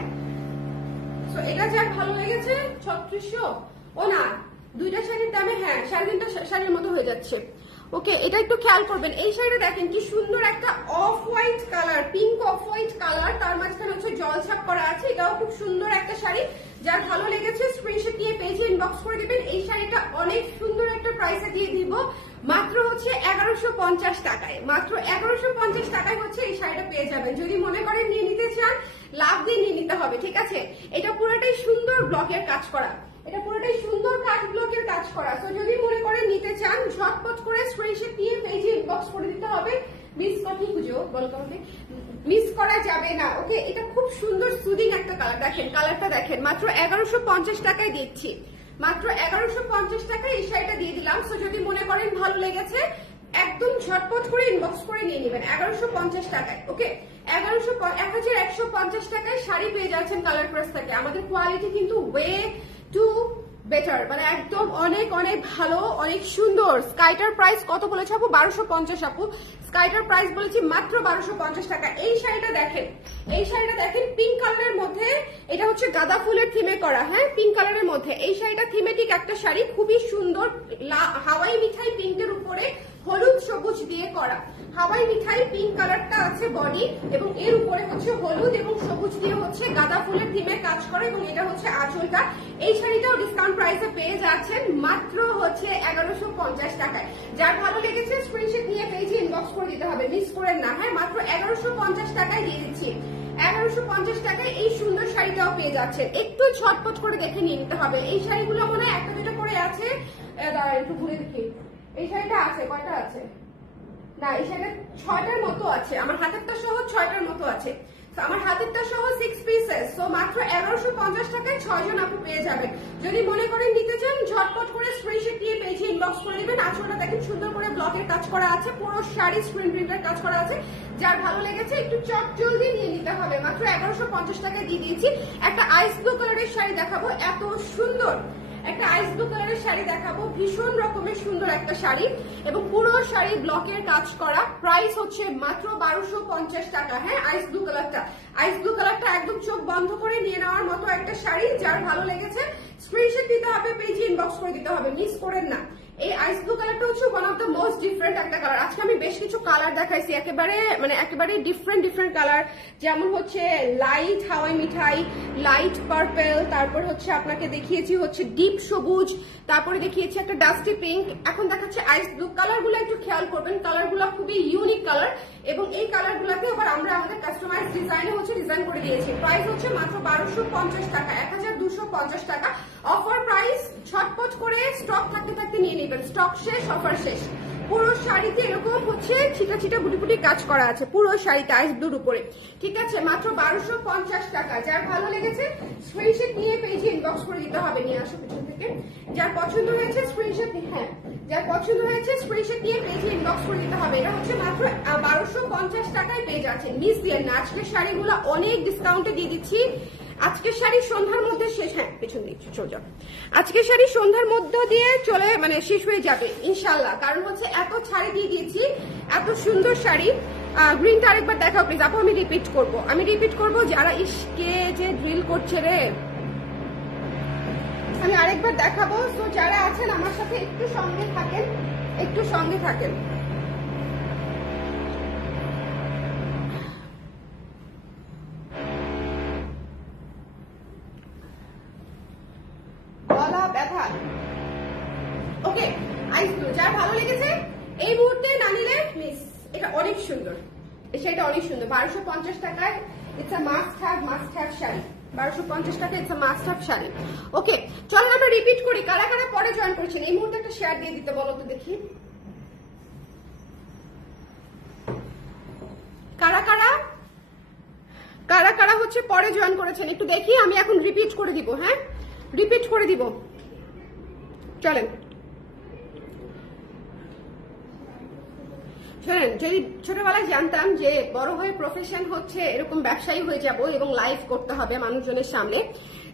সো এটা যার ভালো লেগেছে 3600, ও না 2টা শাড়ির দামে, হ্যাঁ 3.5টা শাড়ির মতো হয়ে যাচ্ছে। ওকে, এটা একটু খেয়াল করবেন। এই শাড়িটা দেখেন কি সুন্দর একটা off white colour, pink off white colour, তার মাঝখানে হচ্ছে জলছাপ করা আছে। এটাও খুব সুন্দর একটা শাড়ি, যার ভালো লেগেছে স্ক্রিনশট নিয়ে পেজে ইনবক্স করে দিবেন। এই শাড়িটা অনেক সুন্দর একটা প্রাইসে দিয়ে দিব, মাত্র হচ্ছে 1150 টাকায়, মাত্র 1150 টাকায় হচ্ছে এই শাড়িটা পেয়ে যাবেন। যদি মনে করেন নিয়ে নিতে চান, লাভ দিয়ে নিয়ে নিতে হবে, ঠিক আছে। এটা পুরোটাই সুন্দর ব্লকের কাজ করা, এটা পুরোটাই সুন্দর কাজ ব্লকের কাজ করা। তো যদি মনে করেন নিতে চান, ঝটপট করে স্ক্রিনশট নিয়ে পেজে ইনবক্স করে দিতে হবে। মিস কপি খুঁজো, বলো তোমাকে, মিস করা যাবে না। ওকে, এটা খুব সুন্দর সুদিং একটা কালার, দেখেন কালারটা দেখেন। মাত্র 1150 টাকায় দিচ্ছি, মাত্র 1150 টাকায় এই শাড়িটা দিয়ে দিলাম। সো যদি মনে করেন ভালো লেগেছে, একদম ঝটপট করে ইনবক্স করে নিয়ে নেবেন 1150 টাকায়। ওকে, 1150 টাকায় শাড়ি পেয়ে যাচ্ছেন কালার প্রেস থেকে। আমাদের কোয়ালিটি কিন্তু ওয়ে টু বেটার, মানে একদম অনেক অনেক ভালো, অনেক সুন্দর। স্কাইটার প্রাইস কত বলেছে আপু? 1250 আপু। স্কাইটার প্রাইস বলেছি মাত্র 1250 টাকা। এই শাড়িটা দেখেন, এই শাড়িটা দেখেন পিঙ্ক কালারের মধ্যে, এটা হচ্ছে গাঁদা ফুলের থিমে করা, হ্যাঁ পিঙ্ক কালারের মধ্যে। এই শাড়িটা থিমেটিক একটা শাড়ি, খুবই সুন্দর, হাওয়াই মিঠাই পিঙ্কের উপরে হলুদ সবুজ দিয়ে করা। হাওয়াই মিঠাই পিঙ্ক কালারটা আছে বডি, এবং এর উপরে হচ্ছে হলুদ এবং সবুজ দিয়ে হচ্ছে গাঁদা ফুলের থিমে কাজ করে, এবং এটা হচ্ছে আঁচলটা। এই শাড়িটাও ডিসকাউন্ট প্রাইসে পেয়ে যাচ্ছেন মাত্র হচ্ছে 1150 টাকায়। যার ভালো লেগেছে স্ক্রিনশট নিয়ে পেজে ইনবক্স করে দিতে হবে, মিস করেন না, হ্যাঁ মাত্র 1150 টাকায় দিয়ে দিচ্ছি। 1150 টাকায় এই সুন্দর শাড়িটাও পেয়ে যাচ্ছেন। একটু ঝটপট করে দেখে নিয়ে নিতে হবে। এই শাড়িগুলো মনে হয় একটা দুটো করে আছে, দাঁড়া একটু ঘুরে দেখি। এই শাড়িটা আছে, কয়টা আছে? না, এই শাড়িটা 6টার মতো আছে, আমার হাতেরটা সহ 6টার মতো আছে। আমার হাতেরটা সহ 6 পিসেস। সো মাত্র 1150 টাকায় 6 জন আপু পেয়ে যাবেন। যদি মনে করেন নিতে চান, ঝটপট করে স্ক্রিনশট নিয়ে পেজে ইনবক্স করে দিবেন। আঁচলটা দেখেন সুন্দর করে ব্লকের কাজ করা আছে, পুরো শাড়ি স্ক্রিন প্রিন্টের কাজ করা আছে। যার ভালো লেগেছে একটু চট জলদি নিয়ে নিতে হবে। মাত্র 1150 টাকায় দিয়ে দিয়েছি। একটা আইস ব্লু কালারের শাড়ি দেখাবো, এত সুন্দর একটা আইস ব্লু কালারের শাড়ি দেখাবো, ভীষণ রকমের সুন্দর একটা শাড়ি, এবং পুরো শাড়ি ব্লকের কাজ করা। প্রাইস হচ্ছে মাত্র 1250 টাকা। হ্যাঁ, আইস ব্লু কালারটা, আইস ব্লু কালারটা একদম চোখ বন্ধ করে নিয়ে নেওয়ার মতো একটা শাড়ি। যার ভালো লেগেছে স্ক্রিনশট দিতে হবে, পেজে ইনবক্স করে দিতে হবে, মিস করেন না। এই আইস ব্লু কালারটা হচ্ছে one of the most different একটা কালার। আজকে আমি বেশ কিছু কালার দেখাইছি, একেবারে ডিফারেন্ট কালার, যেমন হচ্ছে লাইট হাওয়াই মিঠাই, লাইট পার্পল, তারপর হচ্ছে আপনাকে দেখিয়েছি হচ্ছে ডিপ সবুজ, তারপরে দেখিয়েছি একটা ডাস্টি পিঙ্ক, এখন দেখাচ্ছে আইস ব্লু। কালার গুলো একটু খেয়াল করবেন, কালার গুলো খুবই ইউনিক কালার, এবং এই কালার গুলাকে আবার আমরা আমাদের কাস্টমাইজ ডিজাইনে হচ্ছে ডিজাইন করে দিয়েছি। প্রাইস হচ্ছে মাত্র 1250 টাকা, 1250 টাকা। অফার প্রাইস, ঝটপট করে স্টক থাকতে থাকতে নিয়ে নেবেন, স্টক শেষ, অফার শেষ। পুরো শাড়িতে এরকম হচ্ছে ছিটা ছিটা বুটি বুটি কাজ করা আছে পুরো শাড়িতে আইস ব্লুর উপরে, ঠিক আছে। মাত্র 1250 টাকা। যার ভালো লেগেছে স্ক্রিনশট নিয়ে পেজে ইনবক্স করে দিতে হবে। নিয়ে আসো পিছন থেকে। যার পছন্দ হয়েছে স্ক্রিনশট, হ্যাঁ যার পছন্দ হয়েছে স্ক্রিনশট নিয়ে পেজে ইনবক্স করে দিতে হবে। এটা হচ্ছে মাত্র 1250 টাকায় পেয়ে যাচ্ছেন, মিস দিয়ে না। আজকের শাড়িগুলো অনেক ডিসকাউন্টে দিয়ে দিচ্ছি। আজকের শাড়ি সন্ধ্যার মধ্যে শেষ, হ্যাঁ পেছন দিচ্ছি চলে যাবে। আজকের শাড়ি সন্ধ্যার মধ্যে দিয়ে চলে মানে শেষ হয়ে যাবে ইনশাল্লাহ, কারণ হচ্ছে এত শাড়ি দিয়ে দিয়েছি, এত সুন্দর শাড়ি। গ্রিনটা আরেকবার দেখাও প্লিজ আপু, আমি রিপিট করবো। যারা ইসকে যে ড্রিল করছে রে, আমি আরেকবার দেখাবো। তো যারা আছেন আমার সাথে একটু সঙ্গে থাকেন, একটু সঙ্গে থাকেন। ওকে, আইস ব্লু। যার ভালো লেগেছে এই মুহূর্তে না নিলে মিস। এটা অনেক সুন্দর, এই শাড়িটা অনেক সুন্দর। 1250 টাকায় it's a must have sari. 1250 টাকা it's a must have sari. Okay, চলেন আমরা রিপিট করি। কারা কারা পরে জয়েন করেছেন এই মুহূর্তে একটা শেয়ার দিয়ে দিতে বলো তো দেখি। কারা কারা হচ্ছে পরে জয়েন করেছেন একটু দেখি। আমি এখন রিপিট করে দিব, হ্যাঁ রিপিট করে দিব। চলেন, শোনেন, যদি ছোটবেলায় জানতাম যে বড় হয়ে প্রফেশন হচ্ছে এরকম ব্যবসায়ী হয়ে যাব এবং লাইভ করতে হবে মানুষজনের সামনে,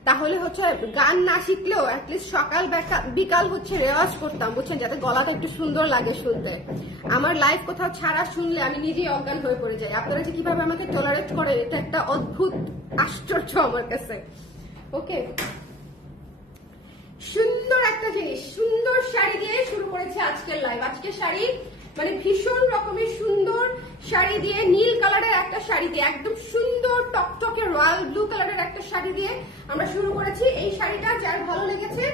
তাহলে হচ্ছে গান না শিখলেও অ্যাটলিস্ট সকাল বিকাল হচ্ছে রেওয়াজ করতাম, বুঝছেন, যাতে গলাটা একটু সুন্দর লাগে শুনতে। আমার লাইভ কোথাও ছাড়া শুনলে আমি নিজেই অজ্ঞান হয়ে পড়ে যাই। আপনারা যে কিভাবে আমাকে টলারেট করেন, এটা একটা অদ্ভুত আশ্চর্য আমার কাছে। ওকে, সুন্দর একটা জিনিস, সুন্দর শাড়ি দিয়ে শুরু করেছে আজকের লাইভ। আজকের শাড়ি মানে ভীষণ রকমের সুন্দর শাড়ি দিয়ে, নীল কালারের একটা শাড়ি দিয়ে, একদম সুন্দর টকটকে রয়্যাল ব্লু কালারের একটা শাড়ি দিয়ে আমরা শুরু করেছি। এই শাড়িটা যার ভালো লেগেছে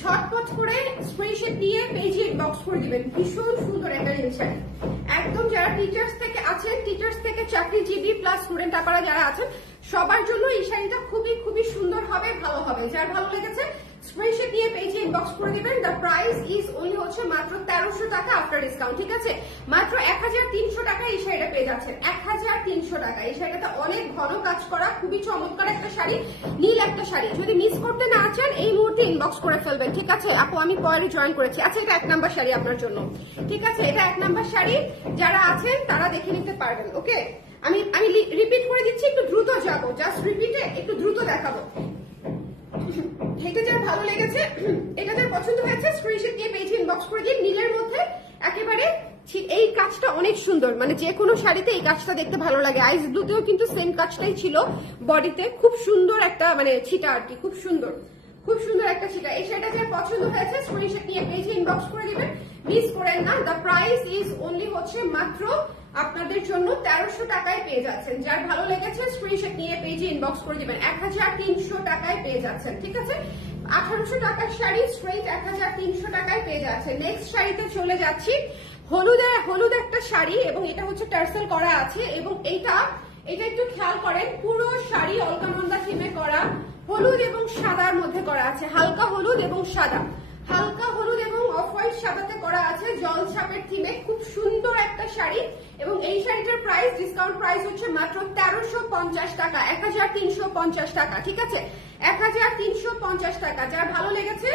ঝটপট করে স্ক্রিনশট দিয়ে পেজে ইনবক্স করে দিবেন। ভীষণ সুন্দর একটা নীল শাড়ি, একদম যারা টিচার্স থেকে আছেন, টিচার্স থেকে চাকরিজীবী প্লাস স্টুডেন্ট আপনারা যারা আছেন সবার জন্য এই শাড়িটা খুবই খুবই সুন্দর হবে, ভালো হবে। যার ভালো লেগেছে স্ক্রিনশট দিয়ে পেজে ইনবক্স করে দিবেন। দ্য প্রাইস ইজ ওনলি হচ্ছে মাত্র 1300 টাকা আফটার ডিসকাউন্ট, ঠিক আছে? মাত্র 1300 টাকা এই শাড়িটা পেয়ে যাচ্ছেন, 1300 টাকা। এই শাড়িটা অনেক ঘন কাজ করা, খুবই চমৎকার একটা শাড়ি, নীল একটা শাড়ি। যদি মিস করতে না চান এই মুহূর্তে ইনবক্স করে ফেলবেন, ঠিক আছে? আপু আমি পরে জয়েন করেছি। আচ্ছা, এটা 1 নাম্বার শাড়ি আপনার জন্য, ঠিক আছে? এটা 1 নাম্বার শাড়ি, যারা আছেন তারা দেখে নিতে পারবেন। ওকে, আমি রিপিট করে দিচ্ছি, একটু দ্রুত যাবো, জাস্ট রিপিটে একটু দ্রুত দেখাবো। এটা যার ভালো লেগেছে, এটা যার পছন্দ হয়েছে স্ক্রিনশট দিয়ে পেজে ইনবক্স করে দিন। নীলের মধ্যে একেবারে এই কাজটা অনেক সুন্দর, মানে যে কোনো শাড়িতে এই কাজটা দেখতে ভালো লাগে। আইস ব্লুতেও কিন্তু সেম কাজটাই ছিল বডিতে, খুব সুন্দর একটা মানে ছিটা আর কি, খুব সুন্দর, খুব সুন্দর একটা ছিটা। এই শাড়িটা যার পছন্দ হয়েছে স্ক্রিনশট নিয়ে পেজে ইনবক্স করে দিবেন, মিস করেন না। দ্য প্রাইস ইজ ওনলি হচ্ছে মাত্র আপনাদের জন্য 1300 টাকায় পেয়ে যাচ্ছেন। যার ভালো লেগেছে স্ক্রিনশট নিয়ে পেজে ইনবক্স করে দিবেন। 1300 টাকায় পেয়ে যাচ্ছেন, ঠিক আছে? 1800 টাকার শাড়ি স্ট্রেট 1300 টাকায় পেয়ে যাচ্ছে। নেক্সট শাড়িতে চলে যাচ্ছি, হলুদ একটা শাড়ি এবং এটা হচ্ছে টার্সেল করা আছে এবং এটা একটু খেয়াল করেন, পুরো শাড়ি অলকানন্দা থিমে করা, হলুদ এবং সাদার মধ্যে করা আছে, হালকা হলুদ এবং সাদা, হালকা হলুদ এবং অফ হোয়াইট সাদাতে করা আছে, জল ছাপের থিমে। খুব সুন্দর একটা শাড়ি এবং এই শাড়িটার প্রাইস, ডিসকাউন্ট প্রাইস হচ্ছে মাত্র 1350 টাকা, 1350 টাকা, ঠিক আছে? 1350 টাকা। যার ভালো লেগেছে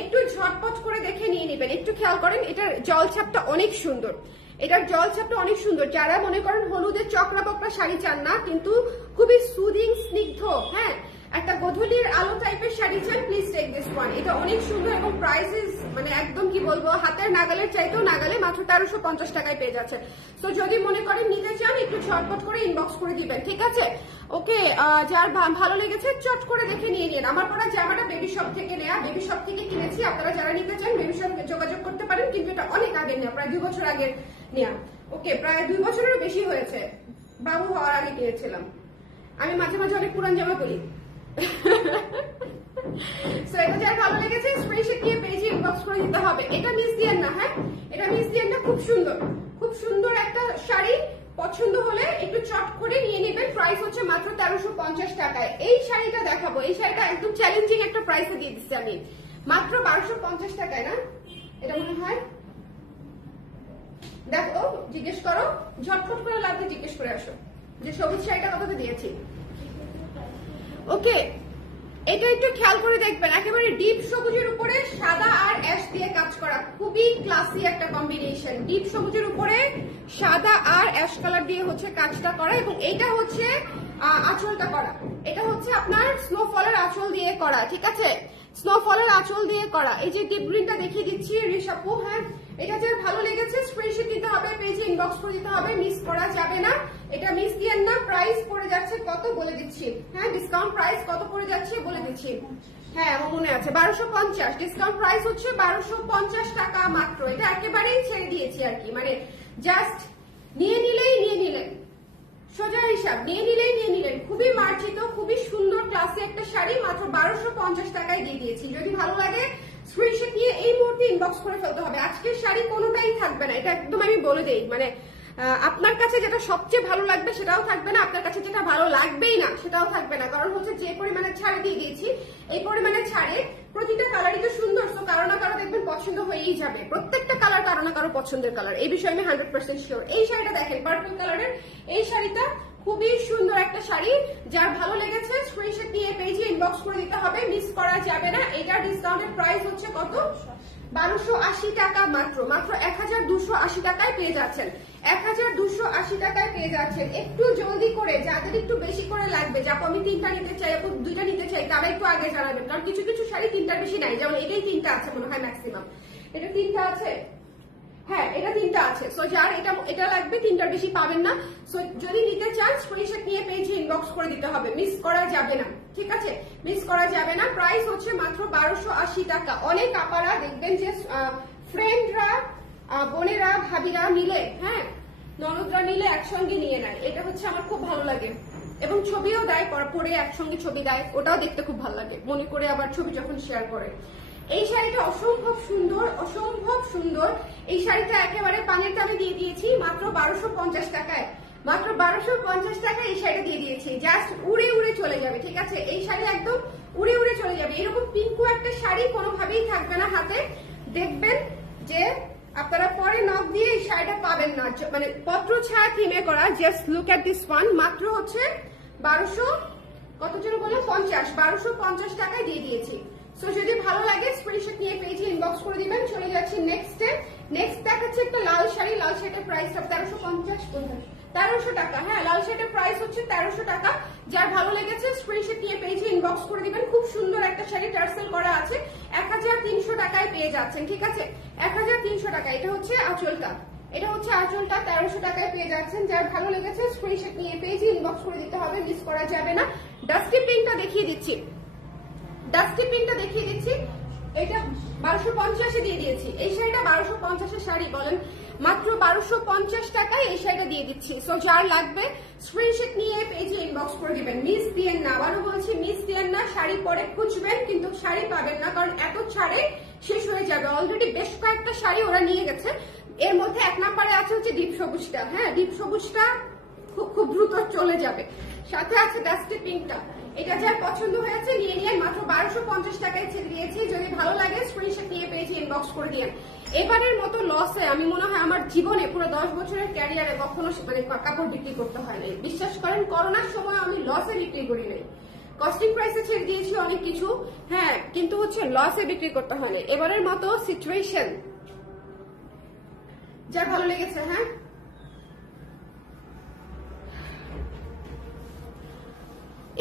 একটু ঝটপট করে দেখে নিয়ে নেবেন। একটু খেয়াল করেন, এটার জল ছাপটা অনেক সুন্দর, এটার জল ছাপটা অনেক সুন্দর। যারা মনে করেন হলুদের চকরা বকরা শাড়ি চান না, কিন্তু খুবই সুদিং স্নিগ্ধ, হ্যাঁ একটা গধূলির আলো টাইপের শাড়ি চান, প্লিজ টেক দিস ওয়ান। এটা অনেক সুন্দর এবং প্রাইসেস মানে একদম কি বলবো, হাতের নাগালের চাইতেও নাগালে, মাত্র 1350 টাকায় পেয়ে যাচ্ছে। তো যদি মনে করেন নিতে চান একটু ঝটপট করে ইনবক্স করে দিবেন, ঠিক আছে? ওকে, যার ভালো লেগেছে চট করে দেখে নিয়ে নিন। আমার পরা জামাটা বেবি শপ থেকে নেয়া, বেবি শপ থেকে কিনেছি। আপনারা যারা নিতে চান বেবি শপে যোগাযোগ করতে পারেন, কিন্তু এটা অনেক আগে নেওয়া, প্রায় 2 বছর আগের নেয়া। ওকে, প্রায় 2 বছরেরও বেশি হয়েছে, বাবু হওয়ার আগে কিনেছিলাম। আমি মাঝে মাঝে অনেক পুরান জামা বলি। এটা যার ভালো লেগেছে স্ক্রিনশট দিয়ে পেজে ইনবক্স করে দিতে হবে। এটা মিস দিয়েন না, হ্যাঁ এটা মিস দিয়েন না। খুব সুন্দর, খুব সুন্দর একটা শাড়ি, পছন্দ হলে একটু চট করে নিয়ে নেবেন। প্রাইস হচ্ছে মাত্র 1350 টাকায়। এই শাড়িটা দেখাবো, এই শাড়িটা একদম চ্যালেঞ্জিং একটা প্রাইসে দিয়ে দিচ্ছি আমি, মাত্র 1250 টাকায়। না এটা মনে হয়, দেখো জিজ্ঞেস করো, ঝটফট করে লাভ দিয়ে জিজ্ঞেস করে আসো যে সবুজ শাড়িটা কততে দিয়েছি। ওকে, এটা একটু খেয়াল করে দেখবেন, একেবারে ডিপ সবুজের উপরে সাদা আর অ্যাশ দিয়ে কাজ করা, খুবই ক্লাসি একটা কম্বিনেশন। ডিপ সবুজের উপরে সাদা আর অ্যাশ কালার দিয়ে হচ্ছে কাজটা করা এবং এটা হচ্ছে আঁচলটা করা, এটা হচ্ছে আপনার স্নোফলের আঁচল দিয়ে করা, ঠিক আছে? স্নোফলের আঁচল দিয়ে করা। এই যে ডিপ গ্রিনটা দেখিয়ে দিচ্ছি রিশাপু, হ্যাঁ এটা যার ভালো লেগেছে স্ক্রিনশট দিতে হবে, পেজে ইনবক্স করে দিতে হবে, মিস করা যাবে না। এটা মিস দিয়েন না। প্রাইস পড়ে যাচ্ছে কত বলে দিচ্ছি, হ্যাঁ ডিসকাউন্ট প্রাইস কত পড়ে যাচ্ছে বলে দিচ্ছি। হ্যাঁ আমার মনে আছে 1250, ডিসকাউন্ট প্রাইস হচ্ছে 1250 টাকা মাত্র। এটা একেবারেই ছেড়ে দিয়েছি আর কি, মানে জাস্ট নিয়ে নিলেই নিয়ে নিলেন, সোজা হিসাব, নিয়ে নিলেই নিয়ে নিলেন। খুবই মার্জিত, খুবই সুন্দর ক্লাসি একটা শাড়ি, মাত্র 1250 টাকায় দিয়ে দিয়েছি। যদি ভালো লাগে স্ক্রিনশট নিয়ে এই মুহূর্তে ইনবক্স করে ফেলতে হবে। আজকের শাড়ি কোনোটাই থাকবে না, এটা একদম আমি বলে দেই, মানে আপনার কাছে যেটা সবচেয়ে ভালো লাগবে সেটাও থাকবে না, আপনার কাছে যেটা ভালো লাগবেই না সেটাও থাকবে না। কারণ হচ্ছে যে পরিমাণে ছাড়ে দিয়ে দিয়েছি, এই পরিমাণে ছাড়ে প্রতিটা কালারই তো সুন্দর, তো কারো না কারো দেখবেন পছন্দ হয়েই যাবে। প্রত্যেকটা কালার কারো না কারো পছন্দের কালার, এই বিষয়ে আমি 100% শিওর। এই শাড়িটা দেখেন, পার্পল কালারের এই শাড়িটা খুবই সুন্দর একটা শাড়ি। যার ভালো লেগেছে স্ক্রিনশট নিয়ে পেজে ইনবক্স করে দিতে হবে, মিস করা যাবে না। এটার ডিসকাউন্টের প্রাইস হচ্ছে কত? 1280 টাকা মাত্র, মাত্র 1280 টাকায় পেয়ে যাচ্ছেন, 1280 টাকায় পেয়ে যাচ্ছেন। একটু জলদি করে, যাদের একটু বেশি করে লাগবে, যাবো আমি 3টা নিতে চাই, আপু 2টা নিতে চাই, তারা একটু আগে জানাবেন, কারণ কিছু কিছু শাড়ি 3টার বেশি নাই। যেমন এটাই 3টা আছে মনে হয় ম্যাক্সিমাম, এটা 3টা আছে, হ্যাঁ এটা 3টা আছে। সো যার এটা লাগবে 3টার বেশি পাবেন না। সো যদি নিতে চান স্ক্রিনশট নিয়ে পেজে ইনবক্স করে দিতে হবে, মিস করা যাবে না, ঠিক আছে? মিস করা যাবে না। প্রাইস হচ্ছে মাত্র 1280 টাকা। অনেক আপারা দেখবেন যে ফ্রেন্ডরা বোনেরা ভাবিরা মিলে, হ্যাঁ ননদরা মিলে একসঙ্গে নিয়ে নেয়, এটা হচ্ছে আমার খুব ভালো লাগে। এবং ছবিও দেয়, পরে একসঙ্গে ছবি দেয়, ওটাও দেখতে খুব ভালো লাগে, মনে করে আবার ছবি যখন শেয়ার করে। এই শাড়িটা অসম্ভব সুন্দর, অসম্ভব সুন্দর। এই শাড়িটা একেবারে পানির টানে দিয়ে দিয়েছি মাত্র 1250 টাকায়, মাত্র 1250 টাকায় এই শাড়িটা দিয়ে দিয়েছি। জাস্ট উড়ে উড়ে চলে যাবে, ঠিক আছে? এই শাড়ি একদম উড়ে উড়ে চলে যাবে। এরকম পিঙ্কু একটা শাড়ি কোনোভাবেই থাকবে না হাতে, দেখবেন যে আপনারা পরে নখ দিয়ে এই শাড়িটা পাবেন না, মানে পত্র ছাড়া থিমে করা। Just look at this one, মাত্র হচ্ছে 1200 কত জন বলে 50, 1250 টাকায় দিয়ে দিয়েছি। সো যদি ভালো লাগে স্ক্রিনশট নিয়ে পেজে ইনবক্স করে দিবেন। চলে যাচ্ছি নেক্সটে। নেক্সট দেখাচ্ছে একটা লাল শাড়ি। লাল শাড়িটার প্রাইস 1350 টাকা। হ্যাঁ, লাল শাড়িটার প্রাইস হচ্ছে 1300 টাকা। যার ভালো লেগেছে স্ক্রিনশট নিয়ে পেজে ইনবক্স করে দিবেন। খুব সুন্দর একটা শাড়ি, টার্সেল করা আছে। 1300 টাকায় পেয়ে যাচ্ছেন, ঠিক আছে? 1300 টাকা। এটা হচ্ছে আঁচলটা, এটা হচ্ছে আঁচলটা 1300 টাকায় পেয়ে যাচ্ছেন। যার ভালো লেগেছে স্ক্রিনশট নিয়ে পেজে ইনবক্স করে দিতে হবে, মিস করা যাবে না। ডাস্টি পিঙ্কটা দেখিয়ে দিচ্ছি, ডাস্টি পিঙ্কটা দেখিয়ে দিচ্ছি। এটা 1250 দিয়ে দিয়েছি। এই শাড়িটা 1250 শাড়ি বলেন, মাত্র 1250 টাকায় এই শাড়িটা দিয়ে দিচ্ছি। সো যার লাগবে স্ক্রিনশট নিয়ে পেজে ইনবক্স করে দিবেন, মিস দিয়েন না। আবারও বলছি, মিস দিয়েন না। শাড়ি পরে খুঁজবেন কিন্তু শাড়ি পাবেন না, কারণ এত ছাড়ে শেষ হয়ে যাবে। অলরেডি বেশ কয়েকটা শাড়ি ওরা নিয়ে গেছে। এর মধ্যে 1 নম্বরে আছে হচ্ছে ডিপ সবুজটা। হ্যাঁ, ডিপ সবুজটা খুব দ্রুত চলে যাবে। সাথে আছে ডাস্টি পিঙ্কটা। এটা যার পছন্দ হয়েছে নিয়ে নিয়ে, মাত্র 1250 টাকায় ছেড়ে দিয়েছি। যদি ভালো লাগে স্ক্রিনশট নিয়ে পেজে ইনবক্স করে দিন। এবারের মতো লসে আমি মনে হয় আমার জীবনে পুরো 10 বছরের ক্যারিয়ারে কখনো মানে কাপড় বিক্রি করতে হয় নাই। বিশ্বাস করেন, করোনার সময় আমি লসে বিক্রি করি নাই। কস্টিং প্রাইসে ছেড়ে দিয়েছি অনেক কিছু, হ্যাঁ, কিন্তু হচ্ছে লসে বিক্রি করতে হয় না। এবারের মতো সিচুয়েশন। যার ভালো লেগেছে, হ্যাঁ,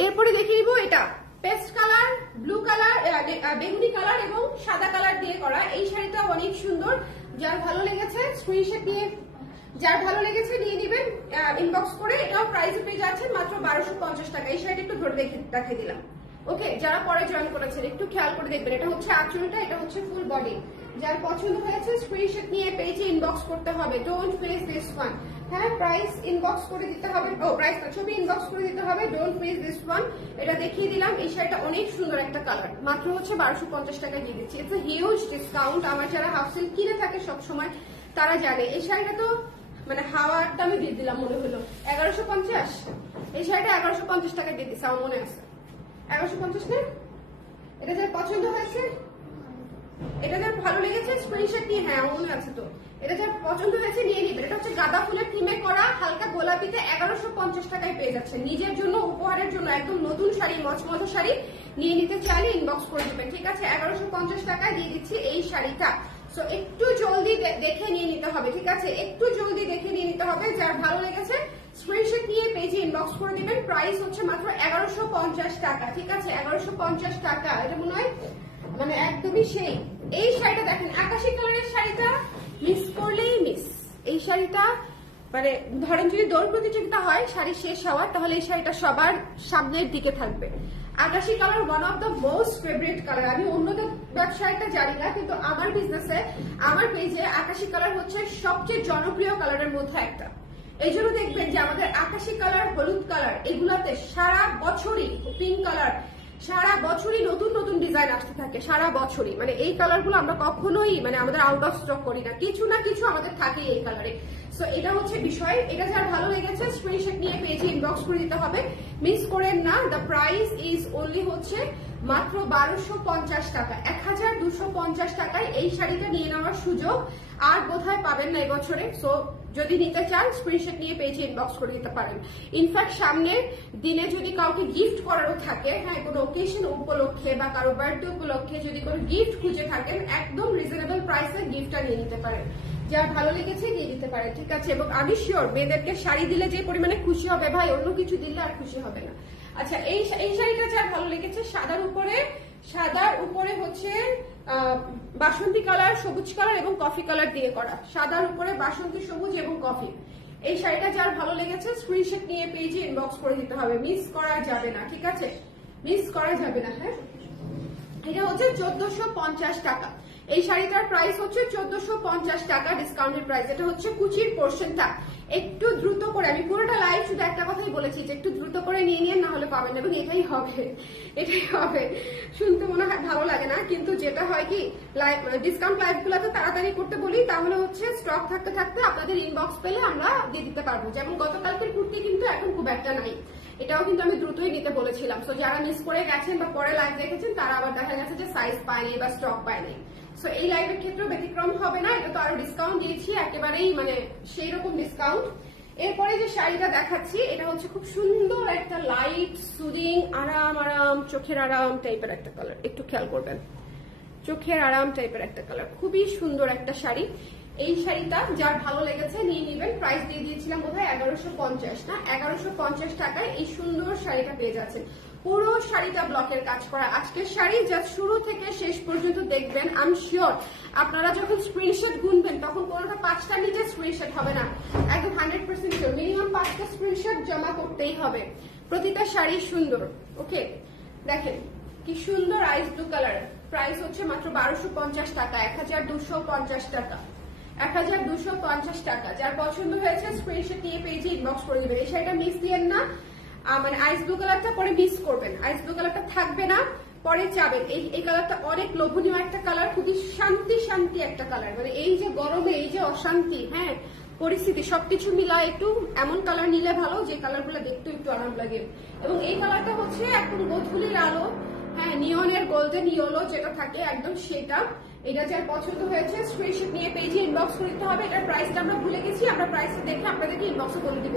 এরপরে দেখে নিব এটা পেস্ট কালার, ব্লু কালার, বেগুনি কালার এবং সাদা কালার দিয়ে করা। এই শাড়িটা অনেক সুন্দর। যার ভালো লেগেছে স্ক্রিনশট নিয়ে, যার ভালো লেগেছে নিয়ে নিবেন ইনবক্স করে। এটাও প্রাইসে পেয়ে যাচ্ছেন মাত্র 1250 টাকা। এই শাড়িটা একটু ধরে দেখিয়ে দিলাম। ওকে, যারা পরে জয়েন করেছেন একটু খেয়াল করে দেখবেন। এটা হচ্ছে আঁচলটা, এটা হচ্ছে ফুল বডি। যার পছন্দ হয়েছে স্ক্রিনশট নিয়ে পেজে ইনবক্স করতে হবে। Don't miss this one. হ্যাঁ, প্রাইস ইনবক্স করে দিতে হবে। ও প্রাইস না, ছবি ইনবক্স করে দিতে হবে। Don't miss this one. এটা দেখিয়ে দিলাম। এই শাড়িটা অনেক সুন্দর একটা কালার, মাত্র হচ্ছে 1250 টাকা দিয়ে দিচ্ছি। It's a huge discount. আমার যারা হাফ সিল্ক কিনে থাকে সবসময় তারা জানে। এই শাড়িটা তো মানে হাওয়ার দামে দিয়ে দিলাম মনে হলো। 1150, এই শাড়িটা 1150 টাকা দিয়ে দিচ্ছে আমার মনে আছে। 1150 না? এটা যার পছন্দ হয়েছে, এটা যার ভালো লেগেছে স্ক্রিনশট নিয়ে, হ্যাঁ আমার মনে আছে তো, এটা যার পছন্দ হয়েছে নিয়ে নিবেন। এটা হচ্ছে গাঁদা ফুলের থিমে করা হালকা গোলাপিতে 1150 টাকায় পেয়ে যাচ্ছে। নিজের জন্য, উপহারের জন্য একদম নতুন শাড়ি, মচমচে শাড়ি নিয়ে নিতে চাইলে ইনবক্স করে দিবেন, ঠিক আছে? 1150 টাকায় দিয়ে দিচ্ছি এই শাড়িটা। সো একটু জলদি দেখে নিয়ে নিতে হবে, ঠিক আছে? একটু জলদি দেখে নিয়ে নিতে হবে। যার ভালো লেগেছে স্ক্রিনশট নিয়ে পেজে ইনবক্স করে দিবেন। প্রাইস হচ্ছে মাত্র 1150 টাকা, ঠিক আছে? 1150 টাকা। এটা মনে হয় মানে একদমই সেই। এই শাড়িটা দেখেন, আকাশি কালারের শাড়িটা মিস করলেই মিস। এই শাড়িটা মানে ধরেন যদি দৌড় প্রতিযোগিতা হয় শাড়ি শেষ হওয়ার, তাহলে এই শাড়িটা সবার সামনের দিকে থাকবে। আকাশি colour one of the most favourite colour. আমি অন্যদের ব্যবসায়টা জানি না, কিন্তু আমার বিজনেসে, আমার পেজে আকাশি কালার হচ্ছে সবচেয়ে জনপ্রিয় কালারের মধ্যে একটা। এই জন্য দেখবেন যে আমাদের আকাশি কালার, হলুদ কালার এগুলাতে সারা বছরই, পিঙ্ক কালার সারা বছরই নতুন নতুন ডিজাইন আসতে থাকে। সারা বছরই মানে এই কালার গুলো আমরা কখনোই মানে আমাদের আউট অফ স্টক করি না, কিছু না কিছু আমাদের থাকে এই কালারে। সো এটা হচ্ছে বিষয়। এটা যার ভালো লেগেছে স্ক্রিনশট নিয়ে পেজে ইনবক্স করে দিতে হবে, মিস করেন না। দ্য প্রাইস ইজ অনলি হচ্ছে মাত্র 1250 টাকা। 1250 টাকায় এই শাড়িটা নিয়ে নেওয়ার সুযোগ আর বোধহয় পাবেন না এবছরে। সো যদি নিতে চান স্ক্রিনশট নিয়ে পেজে ইনবক্স করে দিতে পারেন। ইনফ্যাক্ট সামনের দিনে যদি কাউকে গিফট করারও থাকে, হ্যাঁ কোনো ওকেশন উপলক্ষে বা কারো বার্থডে উপলক্ষে যদি কোনো গিফট খুঁজে থাকেন, একদম রিজনেবল প্রাইসে গিফটটা নিয়ে নিতে পারেন। যার ভালো লেগেছে নিয়ে নিতে পারেন, ঠিক আছে? এবং আমি শিওর মেয়েদেরকে শাড়ি দিলে যে পরিমাণে খুশি হবে ভাই, অন্য কিছু দিলে আর খুশি হবে না। আচ্ছা, এই শাড়িটা যার ভালো লেগেছে, সাদার উপরে হচ্ছে বাসন্তী কালার, সবুজ কালার এবং কফি কালার দিয়ে করা। সাদার উপরে বাসন্তী, সবুজ এবং কফি। এই শাড়িটা যার ভালো লেগেছে স্ক্রিনশট নিয়ে পেজে ইনবক্স করে দিতে হবে, মিস করা যাবে না, ঠিক আছে? মিস করা যাবে না। হ্যাঁ এটা হচ্ছে 1450 টাকা। এই শাড়িটার প্রাইস হচ্ছে 1450 টাকা ডিসকাউন্টেড প্রাইস। এটা হচ্ছে কুচির পোর্শনটা। একটু দ্রুত করে, আমি পুরোটা লাইভ শুধু একটা কথাই বলেছি যে একটু দ্রুত করে নিয়ে নিয়ে, না হলে পাবেন না। এবং এটাই হবে, এটাই হবে। শুনতে মনে হয় ভালো লাগে না, কিন্তু যেটা হয় কি ডিসকাউন্ট লাইভ গুলোতে তাড়াতাড়ি করতে বলি, তাহলে হচ্ছে স্টক থাকতে থাকতে আপনাদের ইনবক্স পেলে আমরা দিয়ে দিতে পারবো। যেমন গতকালকের কুর্তি কিন্তু এখন খুব একটা নাই, এটাও কিন্তু আমি দ্রুতই নিতে বলেছিলাম। সো যারা মিস করে গেছেন বা পরে লাইভ দেখেছেন তারা আবার দেখা গেছে যে সাইজ পায়নি বা স্টক পায়নি। সো এই লাইভের ক্ষেত্রেও ব্যতিক্রম হবে না, এটা তো আরো ডিসকাউন্ট দিয়েছি, একেবারেই মানে সেই রকম ডিসকাউন্ট। এরপরে যে শাড়িটা দেখাচ্ছি এটা হচ্ছে খুব সুন্দর একটা লাইট সুদিং আরাম আরাম চোখের আরাম টাইপের একটা কালার, একটু খেয়াল করবেন, চোখের আরাম টাইপের একটা কালার, খুবই সুন্দর একটা শাড়ি। এই শাড়িটা যার ভালো লেগেছে নিয়ে নেবেন। প্রাইস দিয়ে দিয়েছিলাম বোধহয় 1150 না, 1150 টাকায় এই সুন্দর শাড়িটা পেয়ে যাচ্ছেন। পুরো শাড়িটা ব্লকের কাজ করা। আজকের শাড়ি জাস্ট শুরু থেকে শেষ পর্যন্ত দেখবেন। আই এম শিওর আপনারা যখন স্ক্রিনশট গুনবেন তখন কোনোটা 5টার নিচে স্ক্রিনশট হবে না, একদম 100% শিওর। মিনিমাম 5টা স্ক্রিনশট জমা করতেই হবে। প্রতিটা শাড়ি সুন্দর। ওকে, দেখেন কি সুন্দর আইস ব্লু কালার। প্রাইস হচ্ছে মাত্র 1250 টাকা, 1250 টাকা, 1250 টাকা। যার পছন্দ হয়েছে স্ক্রিনশট নিয়ে পেজে ইনবক্স করে দিবেন। এই শাড়িটা মিস দিয়েন না, মানে আইস ব্লু কালারটা পরে মিস করবেন, আইস ব্লু কালারটা থাকবে না, পরে যাবেন। এই কালারটা অনেক লোভনীয় একটা কালার, খুবই শান্তি শান্তি একটা কালার। মানে এই যে গরমে এই যে অশান্তি, হ্যাঁ পরিস্থিতি সবকিছু মিলা একটু এমন কালার নিলে ভালো যে কালারগুলো দেখতে একটু আরাম লাগে। এবং এই কালারটা হচ্ছে একদম গোধূলির আলো, হ্যাঁ নিয়নের গোল্ডেন ইয়েলো যেটা থাকে একদম সেটা। এটা যার পছন্দ হয়েছে স্ক্রিনশট নিয়ে পেজে ইনবক্স করতে হবে। এটার প্রাইসটা আমরা ভুলে গেছি, আমরা প্রাইসটা দেখে আপনাদেরকে ইনবক্সে বলে দিব।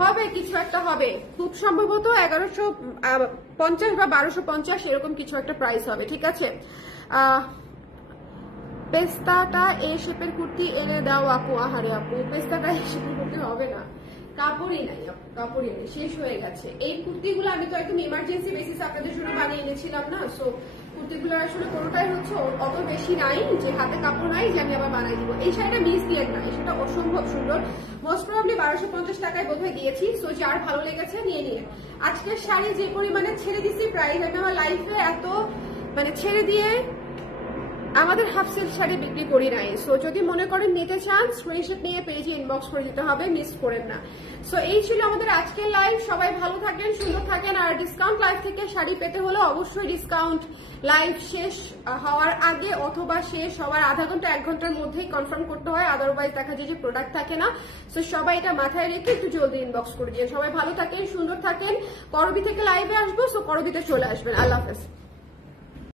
হবে কিছু একটা হবে, খুব সম্ভবত 1150 বা 1250 এরকম কিছু একটা প্রাইস হবে, ঠিক আছে। পেস্তাটা এই শেপের কুর্তি এনে দাও আপু। আহারে আপু, পেস্তাটা এই শেপের কুর্তি হবে না, কাপড়ই নাই আপু, কাপড়ই নেই, শেষ হয়ে গেছে। এই কুর্তিগুলো আমি তো একদম ইমার্জেন্সি বেসিস আপনাদের জন্য বানিয়ে এনেছিলাম না। সো কুর্তিগুলো আসলে কোনোটাই হচ্ছে অত বেশি নাই যে হাতে কাপড় নাই যে আমি আবার বানাই দিব। এই শাড়িটা মিস দিয়ে না, এই শাড়িটা অসম্ভব সুন্দর। মোস্ট প্রবাবলি 1250 টাকায় বোধহয় দিয়েছি। সো যার ভালো লেগেছে নিয়ে নিয়ে। আজকের শাড়ি যে পরিমাণে ছেড়ে দিচ্ছি প্রাইস, আমি আমার লাইফে এত মানে ছেড়ে দিয়ে আমাদের হাফ সেল শাড়ি বিক্রি করি নাই। সো যদি মনে করেন নিতে চান স্ক্রিনশট নিয়ে পেজে ইনবক্স করে দিতে হবে, মিস করেন না। সো এই ছিল আমাদের আজকের লাইভ। সবাই ভালো থাকেন, সুন্দর থাকেন। আর ডিসকাউন্ট লাইভ থেকে শাড়ি পেতে হলে অবশ্যই ডিসকাউন্ট লাইভ শেষ হওয়ার আগে অথবা শেষ হওয়ার আধা ঘন্টা 1 ঘন্টার মধ্যেই কনফার্ম করতে হয়, আদারওয়াইজ দেখা যায় যে প্রোডাক্ট থাকে না। সো সবাই এটা মাথায় রেখে একটু জলদি ইনবক্স করে দিয়ে। সবাই ভালো থাকেন, সুন্দর থাকেন। করবি থেকে লাইভে আসবো, সো করবিতে চলে আসবেন। আল্লাহ হাফেজ।